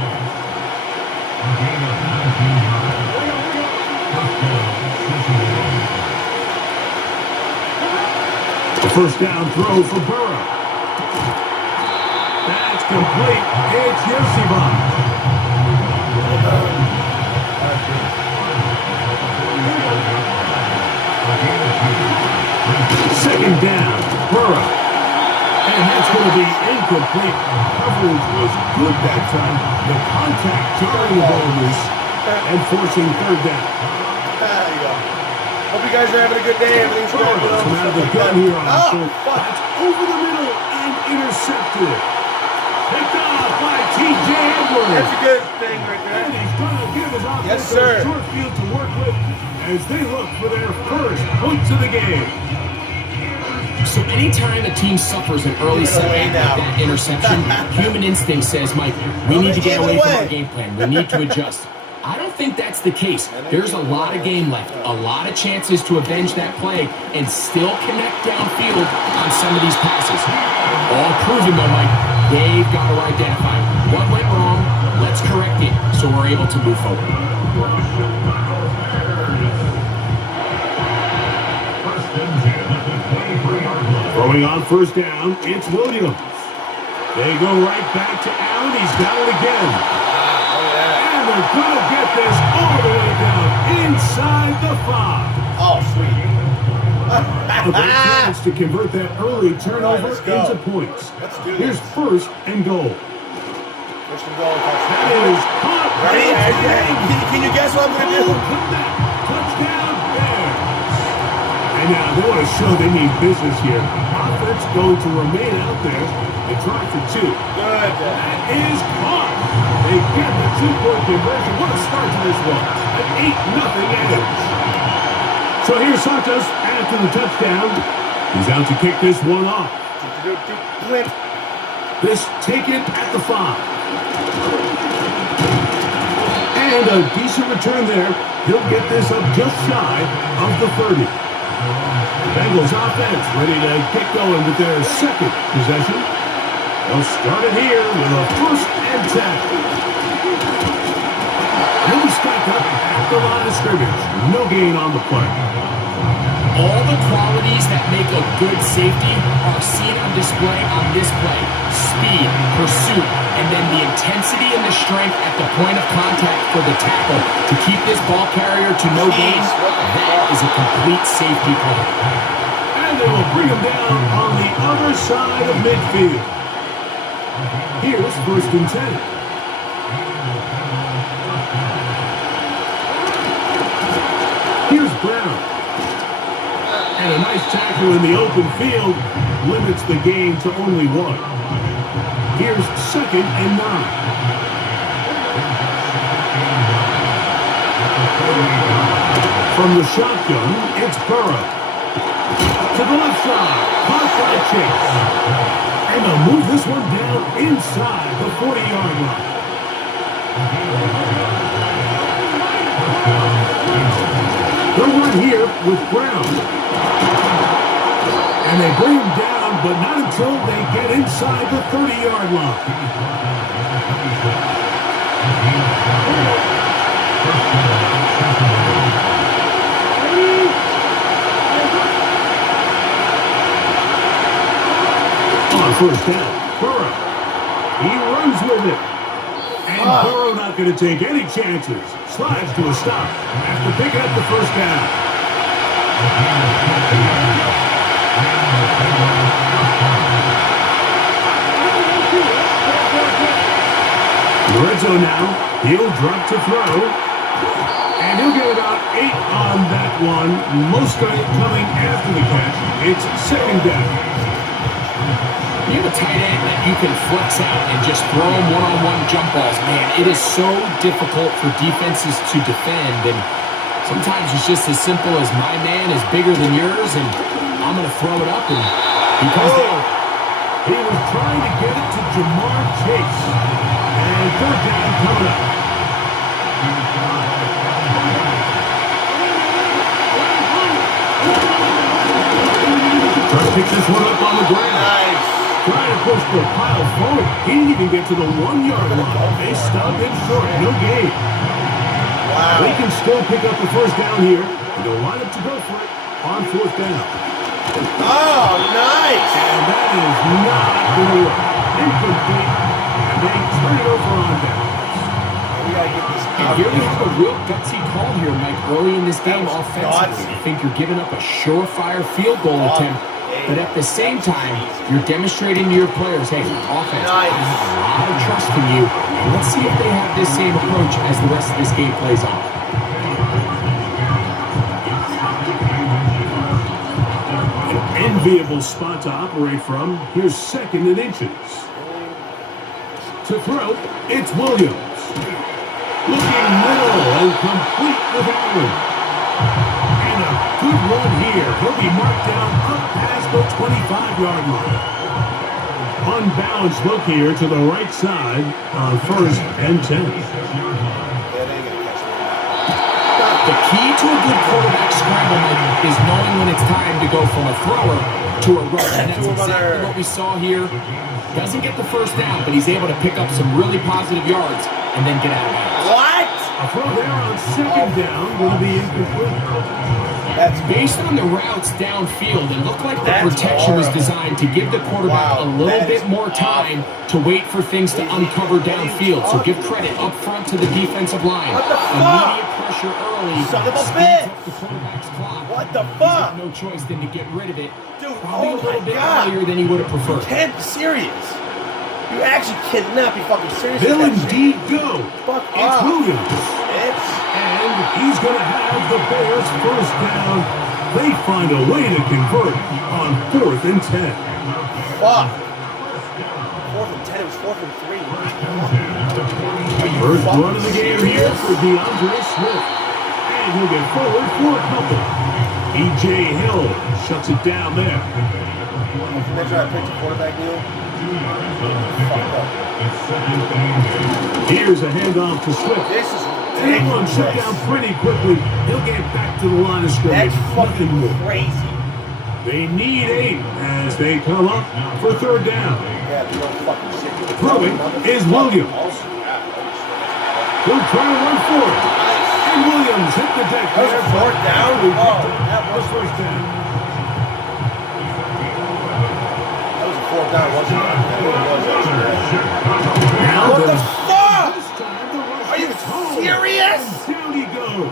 The 1st down throw for Burrow. That's complete. It's Yosibon. 2nd down, Burrow. And that's going to be incomplete. Coverage was good that time. The contact jarring the ball loose and forcing 3rd down. There you go. Hope you guys are having a good day. Everything's good. Burrow comes out of the gun here on that's over the middle and intercepted. Picked off by T.J. Edwards. That's a good thing right And there. he's going to give his offense Yes, sir. a short field to work with as they look for their first points of the game. So anytime a team suffers an early setback like that interception, human instinct says, Mike, we need to get away from our game plan. We need to adjust. I don't think that's the case. There's a lot of game left, a lot of chances to avenge that play and still connect downfield on some of these passes. All proven though, Mike, they've got to identify what went wrong, let's correct it so we're able to move forward. Throwing on first down, it's Williams. They go right back to Allen. He's got it again. And they're going to get this all the way down inside the 5. Oh, sweet. A great chance to convert that early turnover into points. Let's do this. Here's first and goal. First and goal. That is caught. Ready? Can you guess what I'm going to do? Touchdown Bears. And now they want to show they need business here. Offense going to remain out there and try for 2. Good. That is caught. They get the 2-point conversion. What a start to this one. An 8-0 edge. So here's Santos after the touchdown. He's out to kick this one off. This taken at the 5. And a decent return there. He'll get this up just shy of the 30. Bengals offense ready to get going with their second possession. They'll start it here with a 1st and 10. He'll be stacked up at the line of scrimmage. No gain on the play. All the qualities that make a good safety are seen on display on this play. Speed, pursuit, and then the intensity and the strength at the point of contact for the tackle to keep this ball carrier to no gain. That is a complete safety play. And they will bring him down on the other side of midfield. Here's 1st and 10. Here's Brown. And a nice tackle in the open field limits the gain to only 1. Here's 2nd and 9. From the shotgun, it's Burrow. To the left side, caught by Chase. And they'll move this one down inside the 40-yard line. They'll run here with Brown. And they bring him down, but not until they get inside the 30-yard line. On first down, Burrow. He runs with it. And Burrow not going to take any chances. Slides to a stop after picking up the first down. Lorenzo now, he'll drop to throw. And he'll get about 8 on that one. Most of it coming after the catch. It's 2nd down. You have a tight end that you can flex out and just throw him one-on-one jump balls. Man, it is so difficult for defenses to defend, and sometimes it's just as simple as my man is bigger than yours, and I'm going to throw it up, and he comes down. He was trying to get it to Jamar Chase. And 3rd down coming up. Trying to pick this one up on the ground. Nice. Trying to push the pile forward. He didn't even get to the 1-yard line. They stopped him short. No gain. Wow. They can still pick up the first down here. And they'll line up to go for it on 4th down. Oh, nice. And that is not going to work. Incomplete. And they turn it over on downs. We got to get this And here we have a real gutsy call here, Mike, early in this game offensively. I think you're giving up a surefire field goal attempt, but at the same time, you're demonstrating to your players, hey, offense, I have a lot of trust in you, and let's see if they have this same approach as the rest of this game plays on. An enviable spot to operate from. Here's 2nd and inches. To throw, it's Williams. Looking middle and complete with Allen. And a good run here. He'll be marked down up past the 25-yard line. Unbalanced look here to the right side on 1st and 10. The key to a good quarterback scramble is knowing when it's time to go from a thrower to a runner. And that's exactly what we saw here. Doesn't get the first down, but he's able to pick up some really positive yards and then get out of bounds. What? A throw there on 2nd down will be incomplete. That's Based on the routes downfield, it looked like the protection was designed to give the quarterback a little bit more time to wait for things to uncover downfield. So give credit up front to the defensive line. What the fuck? Immediate pressure early. Son of a speeds bitch. up the quarterback's clock. What the He's fuck? got no choice than to get rid of it. Dude, Probably oh a little my bit God. earlier than he would have preferred. Can't be serious. You actually cannot be fucking serious. They'll with that shit. indeed go. Fuck It's off. Williams. It's And he's going to have the Bears first down. They find a way to convert on 4th and 10. fuck. 4th and 10. It was 4th and 3. First run of the game here for DeAndre Swift. And he'll get forward for a couple. E.J. Hill shuts it down there. Make sure I picked a quarterback deal. Fuck up. Here's a handoff to Swift. This is And one shut ridiculous. down pretty quickly. He'll get back to the line of scrimmage. That's Nothing fucking more. crazy. They need 8 as they come up for 3rd down. Yeah, they don't fucking shit. Throwing is Williams. He'll try to run for it. And Williams hit the deck That was there. a 4th down? Oh, that was first down. That was a 4th down, wasn't it? That really was actually. Now What the there's- fuck? This time the rush Are you gets home. serious? And down he goes.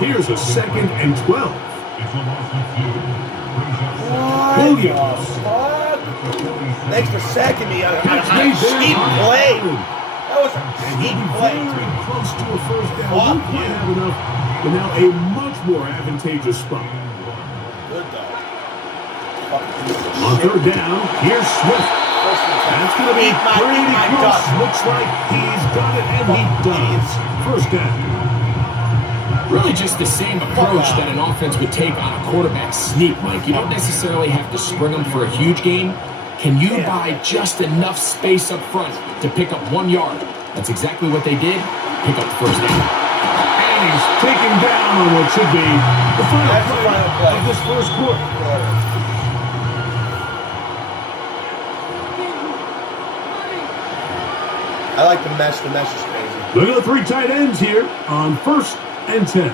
Here's a 2nd and 12. What Williams. the fuck? Thanks for sacking me on a Catch made there cheap on play. Allen. That was a And he'll cheap be play. very close to a first down. Fuck Won't quite you. have enough, but now a much more advantageous spot. Good though. Fucking On 3rd down, here's Swift. That's going to be Eat my pretty close. dust. Looks like he's got it, and he does. First down. Really just the same approach that an offense would take on a quarterback sneak, Mike. You don't necessarily have to spring them for a huge gain. Can you buy just enough space up front to pick up 1 yard? That's exactly what they did. Pick up the first down. And he's taken down on what should be the final That's the final play. of this first quarter. I like the mesh. The mesh is crazy. Look at the 3 tight ends here on 1st and 10.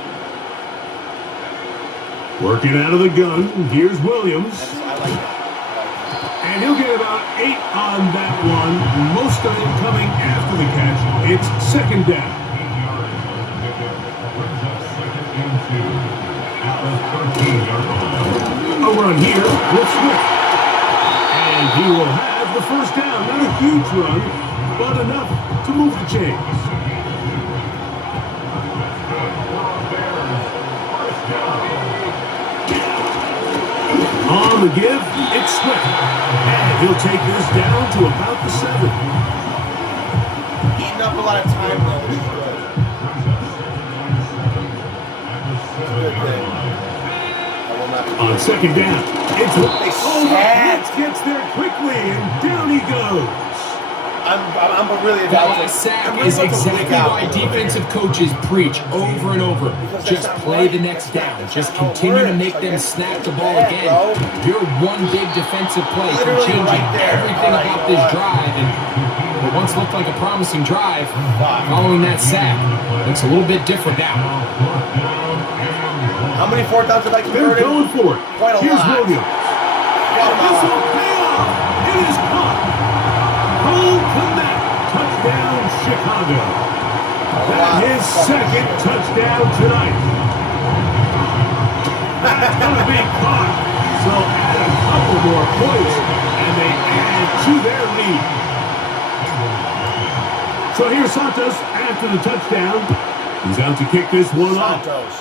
Working out of the gun, here's Williams. I like that. And he'll get about 8 on that one. Most of it coming after the catch. It's 2nd down. A run here with Swift. And he will have the first down. Not a huge run, but enough to move the chains. On the give, it's Swift. And he'll take this down to about the 7. Eating up a lot of time though, which is good. It's a good thing. I will not be On 2nd down, it's sacked. gets there quickly, and down he goes. I'm really That about to last sack I'm really is about to exactly freak out why a little bit. defensive coaches preach over and over. Just play the next down. Just continue to make them snap the ball again. You're one big defensive play from Literally changing right there. everything All right, about you know this what? drive. And what once looked like a promising drive, following that sack, looks a little bit different now. How many 4th downs have I They're converted? going for it. Quite a Here's lot. Williams. And this will pay off. It is caught. Cole Kmet, touchdown Chicago. That is 2nd touchdown tonight. That's going to be caught. So add a couple more points, and they add to their lead. So here's Santos after the touchdown. He's out to kick this one off. Santos.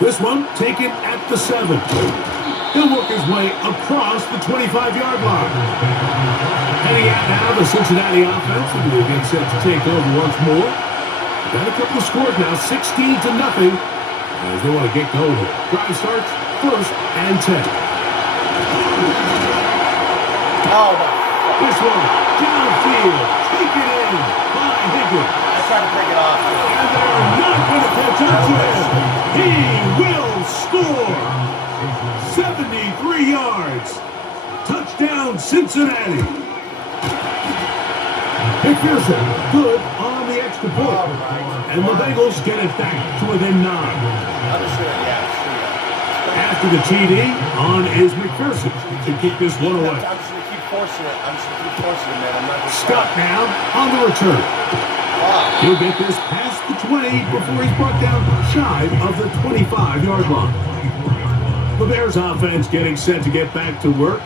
This one taken at the 7. He'll work his way across the 25-yard line. Heading out now, the Cincinnati offense, and we'll get set to take over once more. Got a couple of scores now, 16-0. As they want to get going here. Drive starts, 1st and 10. Oh, no. This one, downfield, taken in by Higgins. I tried to break it off. And they're not going to catch up to him. He will score. 73 yards. Touchdown, Cincinnati. McPherson, good on the extra point. And the Bengals get it back to within 9. After the TD, on is McPherson to keep this one away. I'm just going to keep forcing it. Man. I'm not just Scott now on the return. He'll get this past the 20 before he's brought down shy of the 25-yard line. The Bears offense getting set to get back to work.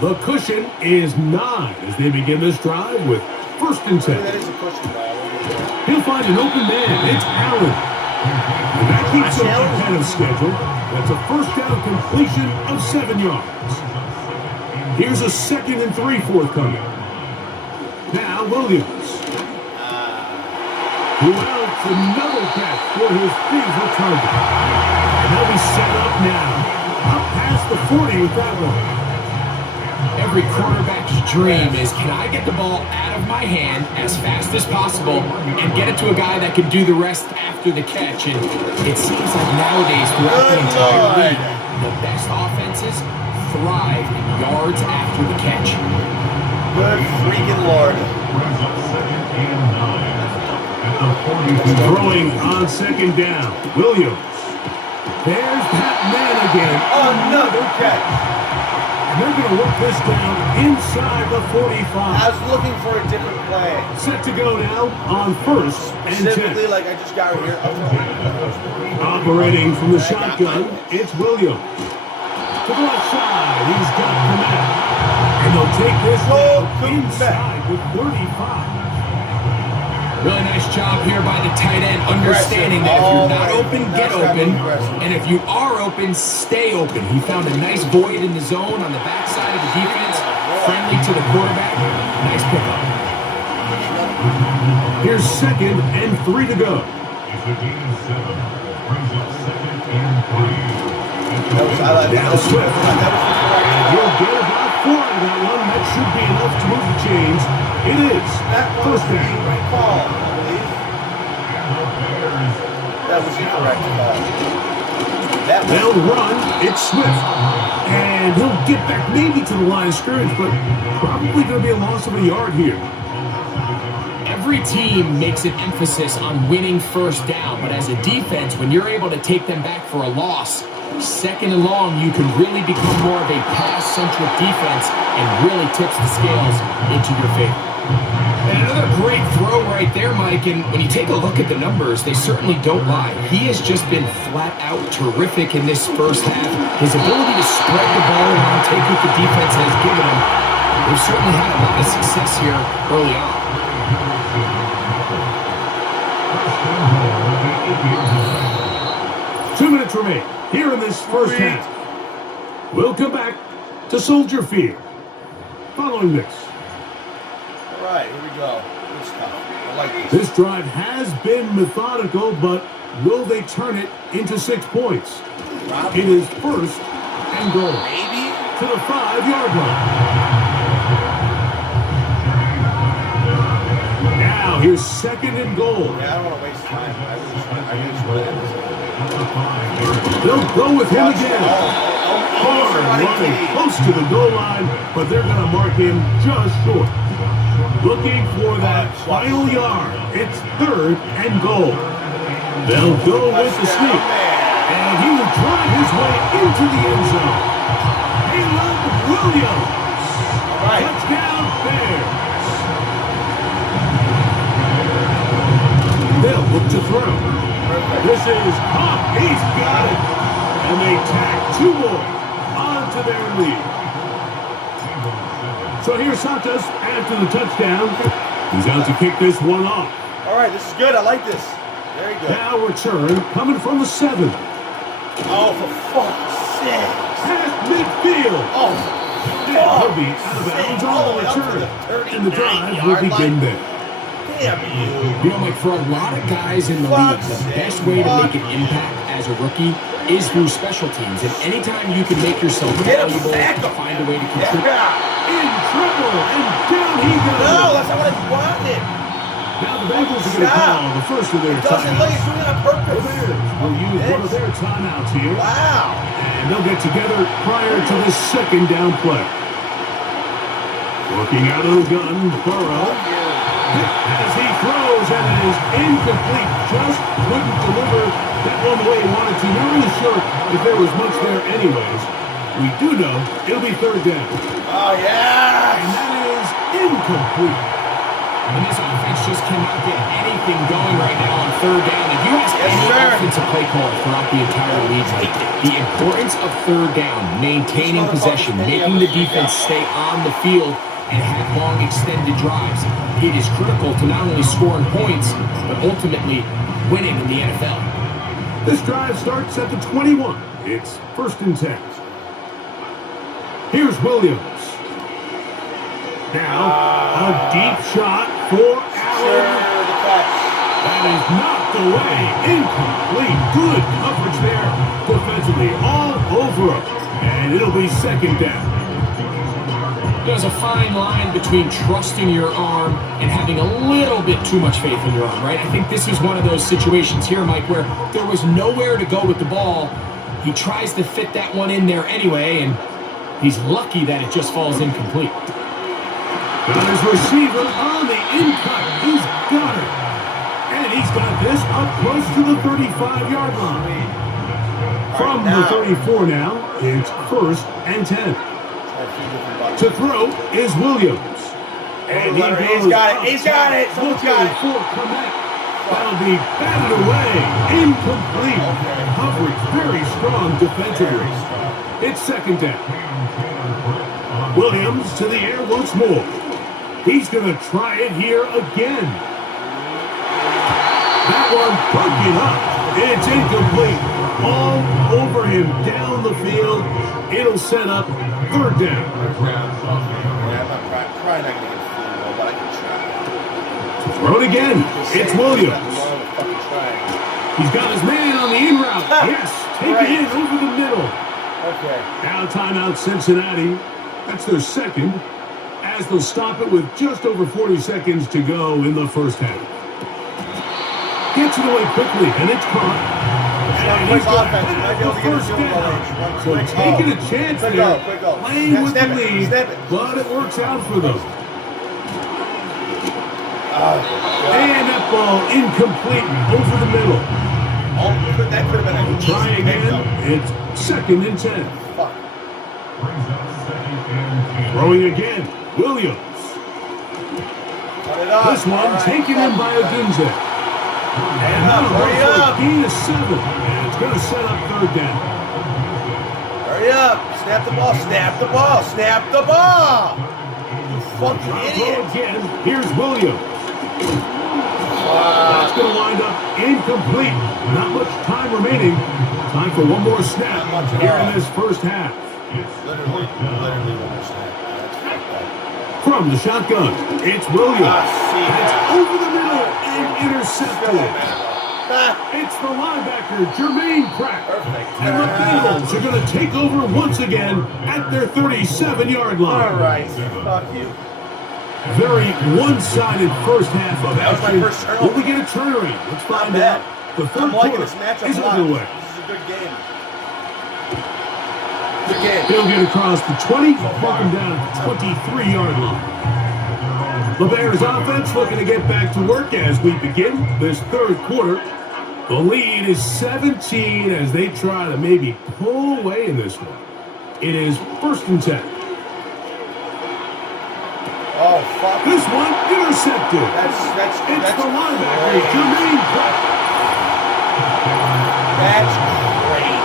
The cushion is 9 as they begin this drive with 1st and 10. That is a cushion, He'll find an open man. It's Allen. And that keeps him ahead of schedule. That's a 1st down completion of 7 yards. Here's a 2nd and 3 forthcoming. Now Williams. Who else another catch for his favorite target. And they'll be set up now. Up past the 40 with that one. Every quarterback's dream is, can I get the ball out of my hand as fast as possible and get it to a guy that can do the rest after the catch? And it seems like nowadays throughout the entire league, the best offenses thrive in yards after the catch. Good freaking Lord. Throwing on 2nd down. Williams. There's that man again. Another catch. They're going to work this down inside the 45. I was looking for a different play. Set to go now on 1st and 10. Specifically, like I just got here. Operating from the shotgun, it's Williams. To the left side, he's got Komet. And they'll take this inside with 35. Really nice job here by the tight end, understanding that if you're not open, get open. And if you are open, stay open. He found a nice void in the zone on the backside of the defense, friendly to the quarterback. Nice pickup. Here's 2nd and 3 to go. Now Swift. And he'll get about 4 out of that one. That should be enough to move the chains. It is. 1st down. That was incorrect. They'll run. It's Swift. And he'll get back maybe to the line of scrimmage, but probably going to be a loss of a yard here. Every team makes an emphasis on winning 1st down, but as a defense, when you're able to take them back for a loss, 2nd and long, you can really become more of a pass-centric defense and really tips the scales into your favor. And another great throw right there, Mike, and when you take a look at the numbers, they certainly don't lie. He has just been flat-out terrific in this 1st half. His ability to spread the ball around, take what the defense has given him, they've certainly had a lot of success here early on. 2 minutes remain here in this 1st half. We'll come back to Soldier Field following this. All right, here we go. Good stuff. I like this. This drive has been methodical, but will they turn it into 6 points? It is 1st and goal. Maybe. To the 5-yard line. Now here's 2nd and goal. Yeah, I don't want to waste time. I just want to end this. They'll go with him again. Hard running close to the goal line, but they're going to mark him just short. Looking for that final yard. It's 3rd and goal. They'll go with the sneak. And he will drive his way into the end zone. Caleb Williams. Touchdown Bears. They'll look to throw. This is caught. He's got it. And they tack 2 more onto their lead. So here's Santos after the touchdown. He's out to kick this one off. All right, this is good. I like this. Very good. Now return coming from the 7. Oh, for fuck's sake. Past midfield. Oh, And he'll be out of bounds on the return. And the drive will begin there. Damn you. You know, Mike, for a lot of guys in the league, the best way to make an impact as a rookie is through special teams. And anytime you can make yourself valuable, find a way to contribute. In trouble, and down he goes. No, that's not what I wanted. Now the Bengals are going to call the first of their It doesn't look like it's doing it on The purpose. Bears will use one of their timeouts here. Wow. And they'll get together prior to the second down play. Working out of the gun, Burrow. As he throws, and it is incomplete. Just couldn't deliver that one the way he wanted to. Not really sure if there was much there anyways. We do know it'll be third down. Oh, yeah. And that is incomplete. And this offense just cannot get anything going right now on third down. If you ask any offensive play caller throughout the entire league, the importance of third down, maintaining possession, making the defense stay on the field, and have long extended drives, it is critical to not only scoring points, but ultimately winning in the NFL. This drive starts at the 21. It's 1st and 10. Here's Williams. Now, a deep shot for Allen. That is knocked away. Incomplete. Good coverage there defensively. All over him. And it'll be second down. There's a fine line between trusting your arm and having a little bit too much faith in your arm, right? I think this is one of those situations here, Mike, where there was nowhere to go with the ball. He tries to fit that one in there anyway, and he's lucky that it just falls incomplete. Got his receiver on the in-cut. He's got it. And he's got this up close to the 35-yard line. From the 34 now, it's 1st and 10. To throw is Williams. And he goes He's got it. He's got it. Someone's got it. For Clement. That'll be batted away. Incomplete. Coverage very strong defensively. It's second down. Williams to the air once more. He's going to try it here again. That one broken up. It's incomplete. All over him down the field. It'll set up third down. Throw it again. It's Williams. He's got his man on the in route. Yes, take it in over the middle. Okay. Now timeout Cincinnati. That's their second, as they'll stop it with just over 40 seconds to go in the first half. Gets it away quickly, and it's caught. And he's got the first down. So taking a chance there, playing with the lead, but it works out for them. And that ball incomplete over the middle. That could have been a Try again. It's 2nd and 10. Throwing again, Williams. This one taken in by Odunze. And that'll go for a gain of 7. And it's going to set up third down. Hurry up. Snap the ball. Snap the ball. Snap the ball. You fucking idiot. Again, here's Williams. That's going to wind up incomplete. Not much time remaining. Time for one more snap here in this first half. Literally one more snap. From the shotgun, it's Williams. That's over the middle and intercepted. It's the linebacker, Jermaine Pratt. Perfect. And the Bengals are going to take over once again at their 37-yard line. All right. Fuck you. Very one-sided first half of That was my action. first turnover. Will we get a turnaround? Let's find bad. out. The third I'm liking quarter this matchup is a lot. underway. This is a good game. Good game. He'll get across the 20, walk him down at the 23-yard line. The Bears offense looking to get back to work as we begin this third quarter. The lead is 17 as they try to maybe pull away in this one. It is 1st and 10. Oh, fuck. This one intercepted. That's It's the linebacker, Jermaine Pratt. That's great.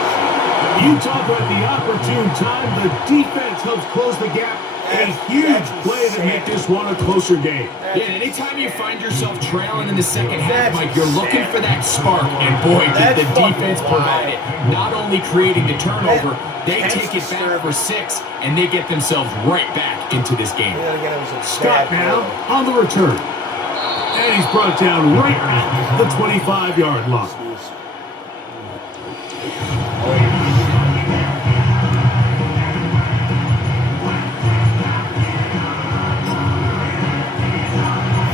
You talk about the opportune time. The defense helps close the gap. A huge play to make this one a closer game. Yeah, anytime you find yourself trailing in the second half, Mike, you're looking for that spark. And boy, did the defense provide it. Not only creating the turnover, they take it back for 6, and they get themselves right back into this game. Scott now on the return. And he's brought down right at the 25-yard line.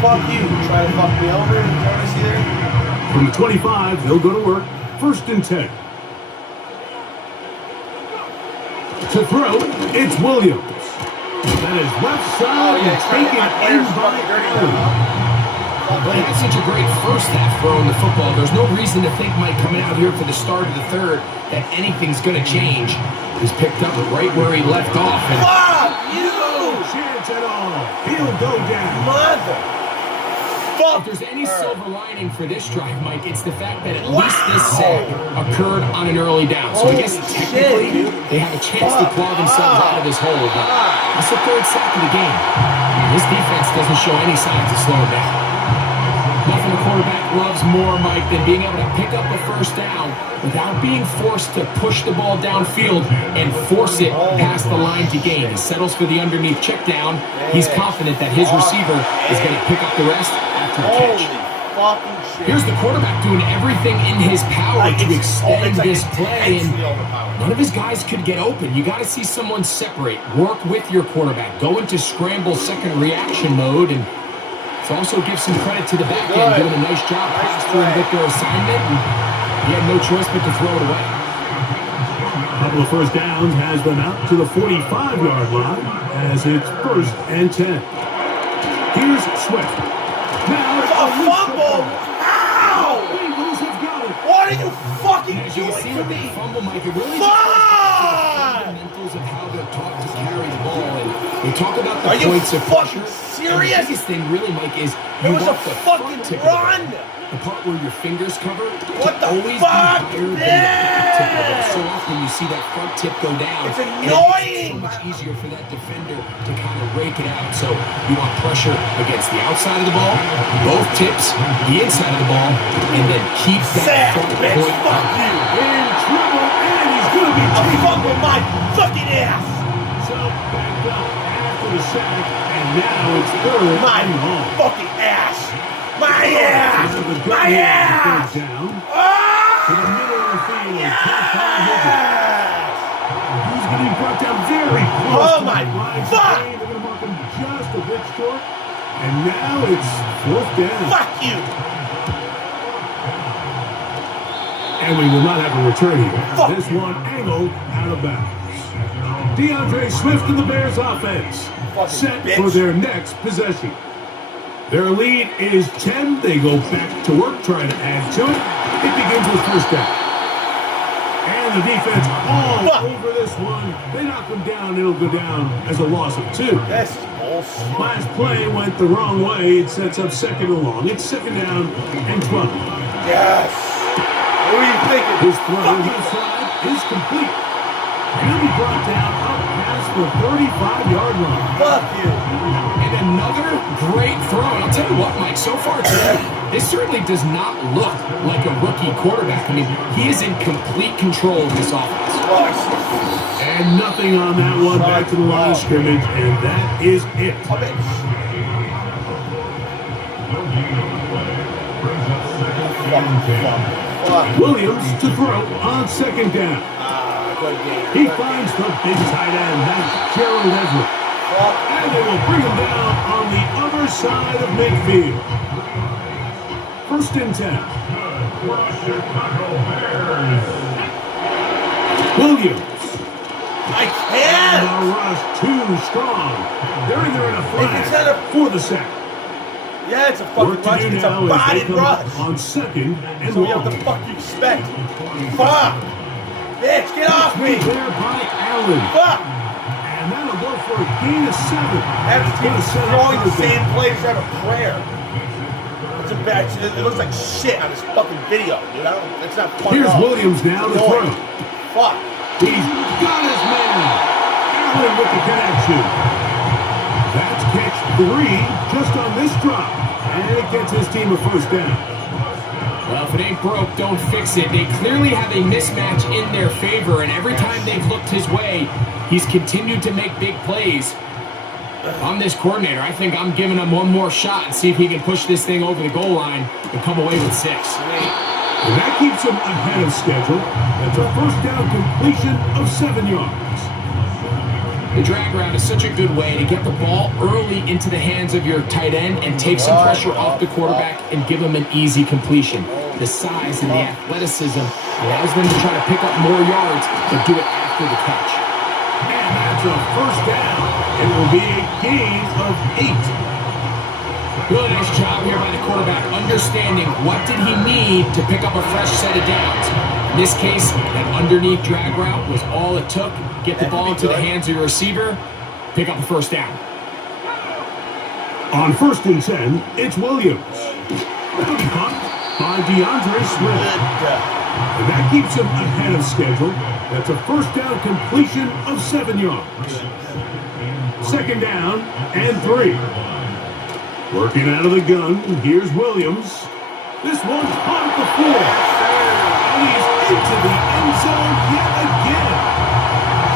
Fuck you. Try to fuck me over. Is that what I see there? From the 25, they'll go to work. 1st and 10. To throw, it's Williams. That is left side and taken in by Allen. Well, he had such a great first half throwing the football. There's no reason to think, Mike, coming out here for the start of the third, that anything's going to change. He's picked up right where he left off. And Fuck you! No chance at all. He'll go down. Mother. if there's any silver lining for this drive, Mike, it's the fact that at least this sack occurred on an early down. So I guess technically they have a chance to claw themselves out of this hole. But it's the third sack of the game. This defense doesn't show any signs of slowing down. Nothing a quarterback loves more, Mike, than being able to pick up a first down without being forced to push the ball downfield and force it past the line to gain. He settles for the underneath check down. He's confident that his receiver is going to pick up the rest after the catch. Here's the quarterback doing everything in his power to extend this play, and none of his guys could get open. You got to see someone separate, work with your quarterback, go into scramble second reaction mode, and also give some credit to the back end, doing a nice job pastoring with their assignment, and he had no choice but to throw it away. A couple of first downs has them out to the 45-yard line as it's 1st and 10. Here's Swift. Now a fumble! Ow! Eagles have got it. What are you fucking As you doing can see to with me? that fumble, Mike, it really Fuck! the fundamentals of how they're taught to carry the ball. And they talk about the Are you points of fucking pressure. serious? And the biggest thing really, Mike, is It you was a want the fucking front tip run! of the part where your fingers cover. What the always fuck? be higher than the back tip of the ball. Yeah! So often you see that front tip go down. It's and it makes it annoying! so much easier for that defender to kind of rake it out. So you want pressure against the outside of the ball, both tips, the inside of the ball, and then keep that Sack, front bitch! point. Fuck you! In trouble, and he's going to be I'm chased. fucking my fucking ass! So back up after the sack, and now it's 3rd My and long. fucking ass! My ass! My ass! Down Ah! to the middle of the field. Yes! He's getting brought down very close. Oh to my the line. fuck! They're going to mark him just a bit short. And now it's 4th down. Fuck you! And we will not have a return here. Fuck This you. one angled out of bounds. DeAndre Swift and the Bears offense Fucking set bitch. for their next possession. Their lead is 10. They go back to work trying to add to it. It begins with 1st down. And the defense all Fuck. over this one. They knock them down. It'll go down as a loss of 2. This is bullshit. Last play went the wrong way. It sets up 2nd and long. It's 2nd down and 12. Yes! What were you thinking? His throw Fuck you. inside is complete. He'll be brought down up past the 35-yard line. Fuck you! And another great throw. And I'll tell you what, Mike, so far today, this certainly does not look like a rookie quarterback. I mean, he is in complete control of this offense. And nothing on that one. Back to the line of scrimmage, and that is it. Williams to throw on 2nd down. He finds the big tight end. That's Gerald Everett. And they will bring him down on the other side of midfield. 1st and 10. Williams. I And can't! the rush too strong. They're in there in a It's flag not a- for the sack. Yeah, it's a fucking Work to rush. do It's a now as they bodied come rush. on 2nd and So what the long. fuck you expect? Fuck! Bitch, get off me! There by Allen. Fuck! And that'll go for a gain of 7. Every team is throwing the same down. plays have a prayer. It's a bad. It looks like shit on this fucking video, dude. It's not fun. Here's at all. Williams now to throw. Annoying. Fuck. He's got his man. Allen with the connection. That's catch 3 just on this drop. And it gets his team a 1st down. Well, if it ain't broke, don't fix it. They clearly have a mismatch in their favor, and every time they've looked his way, he's continued to make big plays. I'm this coordinator. I think I'm giving him one more shot and see if he can push this thing over the goal line and come away with 6. And that keeps him ahead of schedule. That's a first down completion of 7 yards. The drag route is such a good way to get the ball early into the hands of your tight end and take some pressure off the quarterback and give him an easy completion. The size and the athleticism allows them to try to pick up more yards, but do it after the catch. And that's a first down. It will be a gain of 8. Really nice job here by the quarterback, understanding what did he need to pick up a fresh set of downs. In this case, that underneath drag route was all it took. Get the ball into the hands of your receiver, pick up a first down. On 1st and 10, it's Williams. That'll be caught by DeAndre Swift. And that keeps him ahead of schedule. That's a first down completion of 7 yards. 2nd down and 3. Working out of the gun, here's Williams. This one's caught at the 4. And he's into the end zone yet again.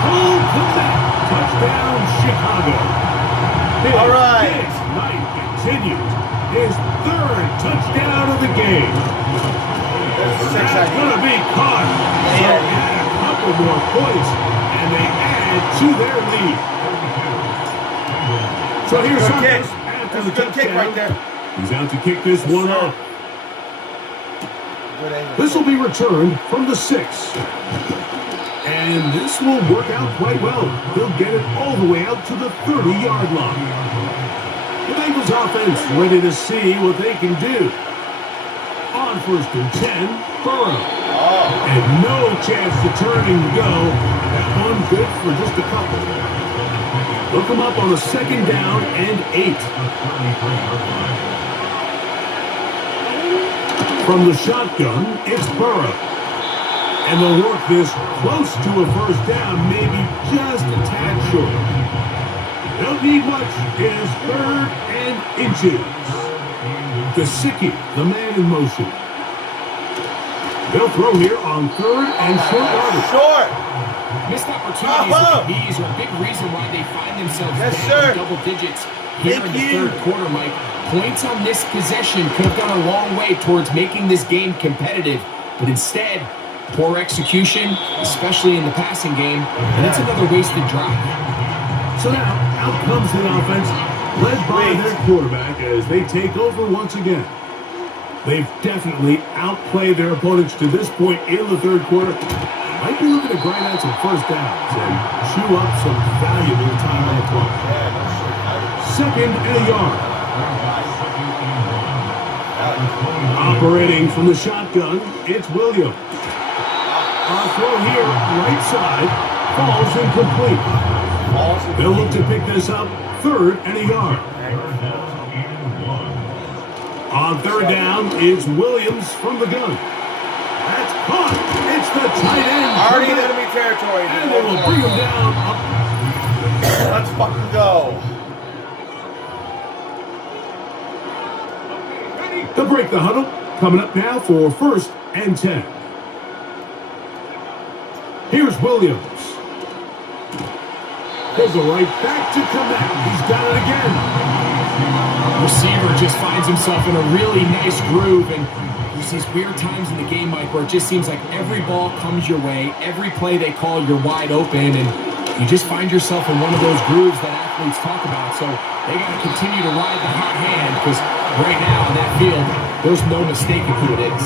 Full comeback. Touchdown, Chicago. All right. This night continues. His 3rd touchdown of the game. That's going to be caught. So add a couple more points, and they add to their lead. So here's Santos after the Good kick right there. He's out to kick this one off. This will be returned from the 6. And this will work out quite well. He'll get it all the way out to the 30-yard line. The Bengals offense ready to see what they can do. On 1st and 10, Burrow. And no chance to turn and go. That one good for just a couple. Look him up on a 2nd down and 8. From the shotgun, it's Burrow. And they'll work this close to a first down, maybe just a tad short. Don't need much. It is 3rd and inches. Gesicki, the man in motion. They'll throw here on 3rd and short yardage. Short. Missed opportunities with these are a big reason why they find themselves down in double digits here in the 3rd quarter, Mike. Points on this possession could have gone a long way towards making this game competitive, but instead, poor execution, especially in the passing game, and it's another wasted drive. So now, out comes the offense, led by their quarterback as they take over once again. They've definitely outplayed their opponents to this point in the 3rd quarter. Might be looking to grind out some first downs and chew up some valuable time on the clock. 2nd and a yard. Operating from the shotgun, it's Williams. On throw here, right side, falls incomplete. They'll look to pick this up, 3rd and a yard. On 3rd down, it's Williams from the gun. That's caught. It's the tight end. Already in enemy territory. And they will bring him down. Let's fucking go. They'll break the huddle. Coming up now for 1st and 10. Here's Williams. He'll go right back to Komet. He's done it again. Receiver just finds himself in a really nice groove, and there's these weird times in the game, Mike, where it just seems like every ball comes your way, every play they call, you're wide open, and you just find yourself in one of those grooves that athletes talk about. So they got to continue to ride the hot hand, because right now in that field, there's no mistaking who it is.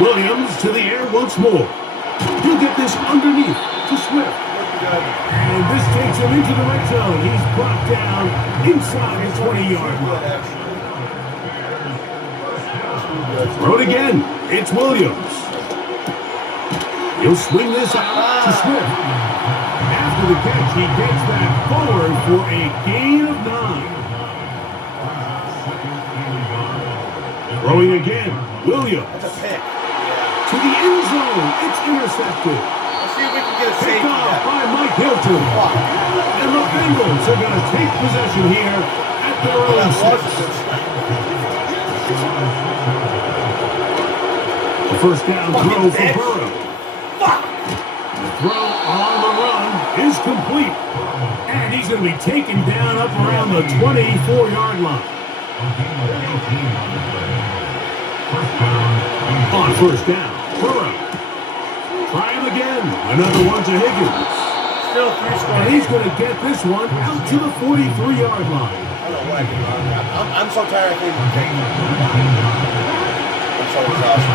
Williams to the air once more. He'll get this underneath to Swift. And this takes him into the red zone. He's brought down inside the 20-yard line. Throw it again. It's Williams. He'll swing this out to Swift. After the catch, he gets that forward for a gain of 9. Throwing again. Williams. That's a pick. To the end zone. It's intercepted. Let's see if we can get a Picked safety off there. by Mike Hilton. And the Bengals are going to take possession here at their own 6. The first down throw for Burrow. is complete. And he's going to be taken down up around the 24-yard line. On first down, Burrow. Try him again. Another one to Higgins. Still 3 scores. And he's going to get this one out to the 43-yard line. I don't know what I did wrong. I'm so tired of thinking. I'm so exhausted.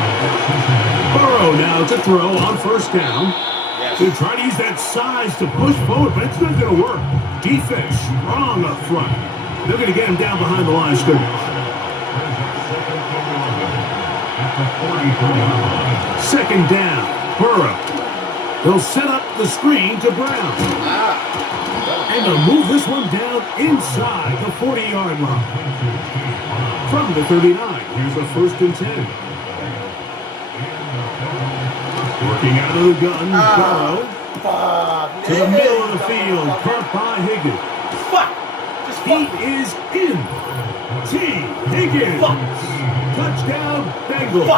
Burrow now to throw on first down. Yes. They try to use that size to push forward, but it's not going to work. Defense strong up front. They're going to get him down behind the line of scrimmage. Second down, Burrow. They'll set up the screen to Brown. And they'll move this one down inside the 40-yard line. From the 39, here's a 1st and 10. Working out of the gun, Burrow. To the middle of the field, caught by Higgins. He is in. T. Higgins. Touchdown, Bengals.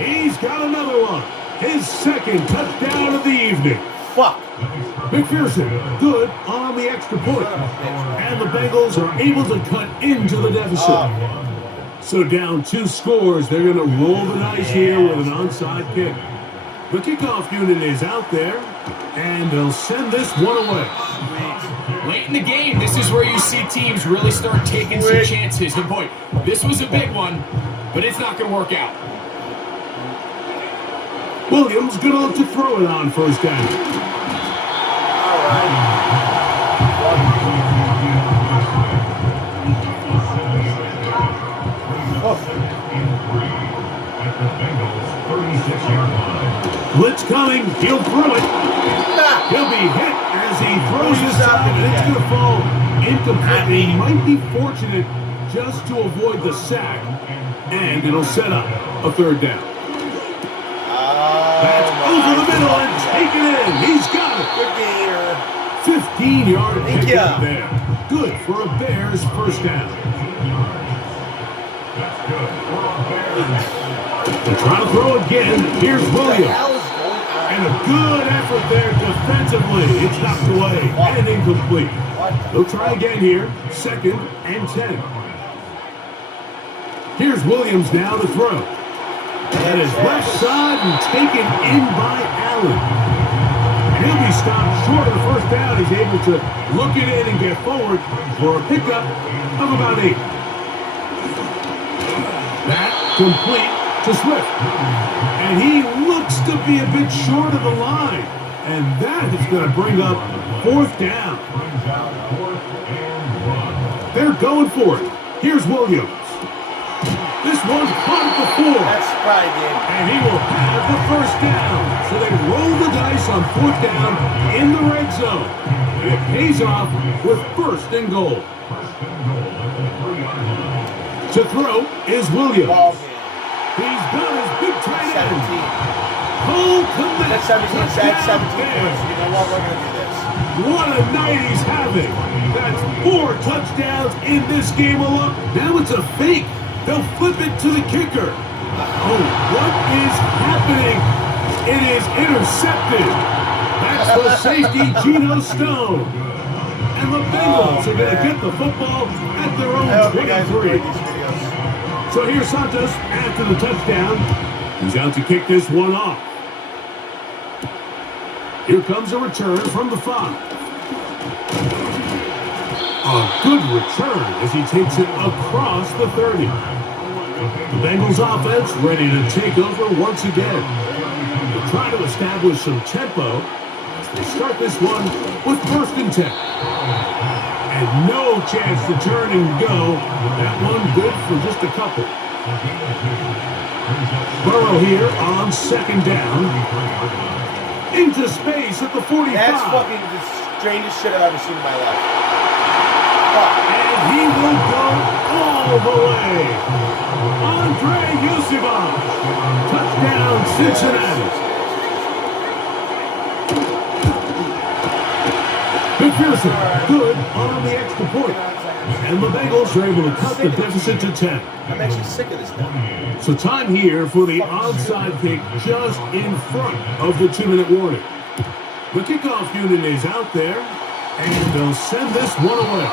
He's got another one. His 2nd touchdown of the evening. McPherson, good on the extra point. And the Bengals are able to cut into the deficit. So down 2 scores, they're going to roll the dice here with an onside kick. The kickoff unit is out there, and they'll send this one away. Late in the game, this is where you see teams really start taking some chances. And boy, this was a big one, but it's not going to work out. Williams going to look to throw it on first down. Blitz coming, he'll throw it. He'll be hit as he throws this out, and it's going to fall incomplete. He might be fortunate just to avoid the sack, and it'll set up a 3rd down. That's over the middle and taken in. He's got it. 15-yard pickup there. Good for a Bears 1st down. They're trying to throw again. Here's Williams. And a good effort there defensively. It's knocked away and incomplete. They'll try again here. 2nd and 10. Here's Williams now to throw. That is left side and taken in by Allen. And he'll be stopped short of the 1st down. He's able to look it in and get forward for a pickup of about 8. That complete to Swift. And he looks to be a bit short of the line. And that is going to bring up 4th down. They're going for it. Here's Williams. This one's caught at the 4. And he will have the 1st down. So they roll the dice on 4th down in the red zone. And it pays off with 1st and goal. To throw is Williams. He's got his big tight end. Cole Kmet. That's 17 points. You know what? We're going to do this. What a night he's having. That's 4 touchdowns in this game alone. Now it's a fake. They'll flip it to the kicker. Oh, what is happening? It is intercepted. That's the safety, Geno Stone. And the Bengals are going to get the football at their own 23. So here's Santos after the touchdown. He's out to kick this one off. Here comes a return from the 5. A good return as he takes it across the 30. The Bengals offense ready to take over once again. They'll try to establish some tempo as they start this one with 1st and 10. And no chance to turn and go. That one good for just a couple. Burrow here on 2nd down. Into space at the 45. That's fucking the strangest shit I've ever seen in my life. And he will go all the way. Andre Yusufov. Touchdown, Cincinnati. McPherson, good on the extra point. And the Bengals are able to cut the deficit to 10. I'm actually sick of this now. So time here for the onside kick just in front of the 2-minute warning. The kickoff unit is out there, and they'll send this one away.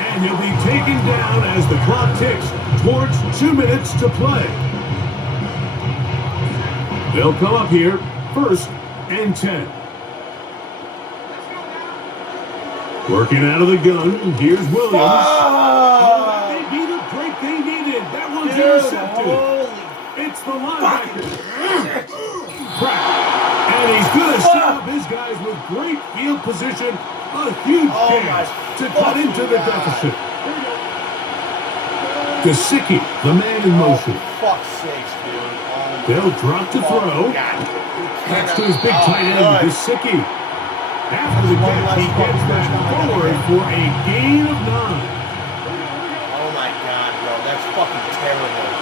And he'll be taken down as the clock ticks towards 2 minutes to play. They'll come up here, 1st and 10. Working out of the gun, here's Williams. That may be the break they needed. That one's intercepted. It's the linebacker. And he's going to set up his guys with great field position. A huge chance to cut into the deficit. Gesicki, the man in motion. Fuck's sakes, dude. They'll drop to throw. That's to his big tight end, Gesicki. After the catch, he gets back forward for a gain of 9. Oh my God, bro. That's fucking terrible.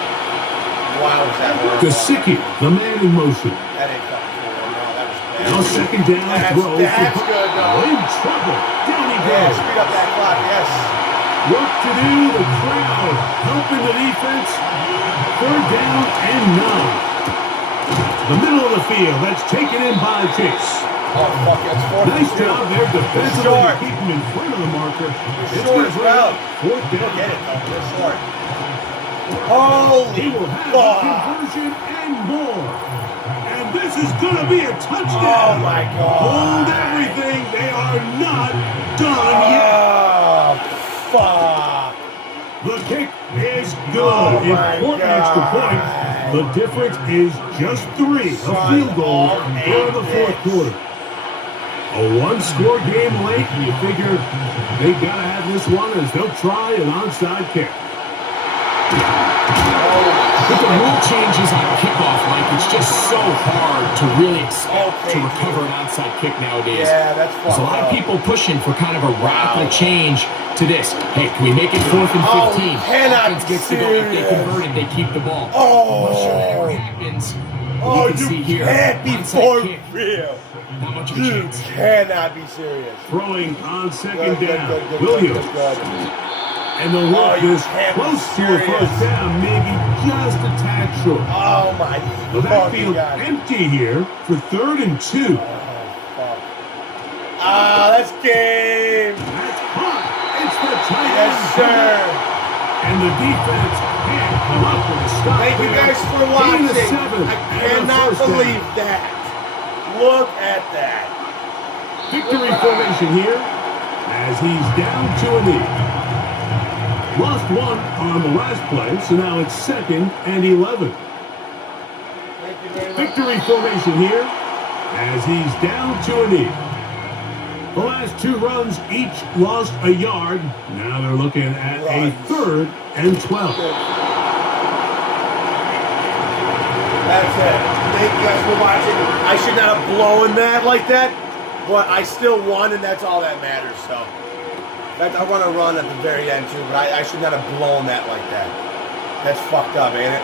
Wow, is that horrible. Gesicki, the man in motion. That ain't fucking cool. No, that was bad. Now 2nd down throw. That's good, though. In trouble. Down he Yeah, goes. speed up that clock, yes. Work to do, the crowd helping the defense. 3rd down and 9. The middle of the field, that's taken in by Chase. Oh, fuck, that's 4th. Nice job there defensively to keep him in front of the marker. You're short as well. 4th down. Get it, though. You're short. Holy He will have fuck. a conversion and more. And this is going to be a touchdown. Oh, my God. Hold everything. They are not done yet. Oh, fuck. The kick is good. Important extra point. The difference is just 3. A field goal in the 4th quarter. A 1-score game late, and you figure they got to have this one as they'll try an onside kick. With the rule changes on kickoff, Mike, it's just so hard to really expect to recover an onside kick nowadays. Yeah, that's There's a lot of people pushing for kind of a radical change to this. Hey, can we make it 4th and 15? Offense gets to go. If they convert it, they keep the ball. Oh. I'm not sure that ever happens. Oh, You can see you here, can't be onside for kick, real. not much of a You chance. cannot be serious. Throwing on 2nd Good, down. good, Williams. good. And they'll work you this can't be close to a serious. 1st down, maybe just a tad short. Oh, my The fucking backfield God. empty here for 3rd and 2. Fuck. Ah, that's game. That's caught. It's the tight Yes, end. sir. And the defense can't come up with a stop. Thank you there. guys for Gain of watching. 7 I and a cannot 1st down. believe that. Look at that. Victory formation here as he's down to a knee. Lost 1 on the last play, so now it's 2nd and 11. Thank you very much. Victory formation here as he's down to a knee. The last 2 runs each lost a yard. Now they're looking at a 3rd and 12. That's it. Thank you guys for watching. I should not have blown that like that, but I still won, and that's all that matters. So, in fact, I want to run at the very end too, but I should not have blown that like that. That's fucked up, ain't it?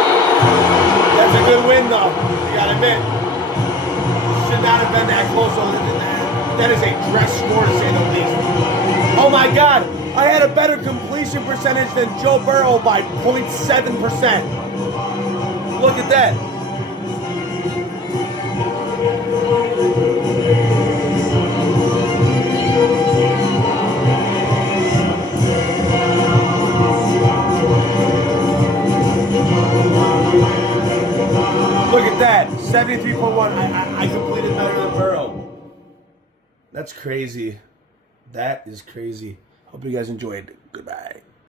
That's a good win, though. You gotta admit, should not have been that close. That is a dress score to say the least. Oh my God, I had a better completion percentage than Joe Burrow by 0.7%. Look at that. Look at that, 73.1. I completed better than Burrow. That's crazy. That is crazy. Hope you guys enjoyed. Goodbye.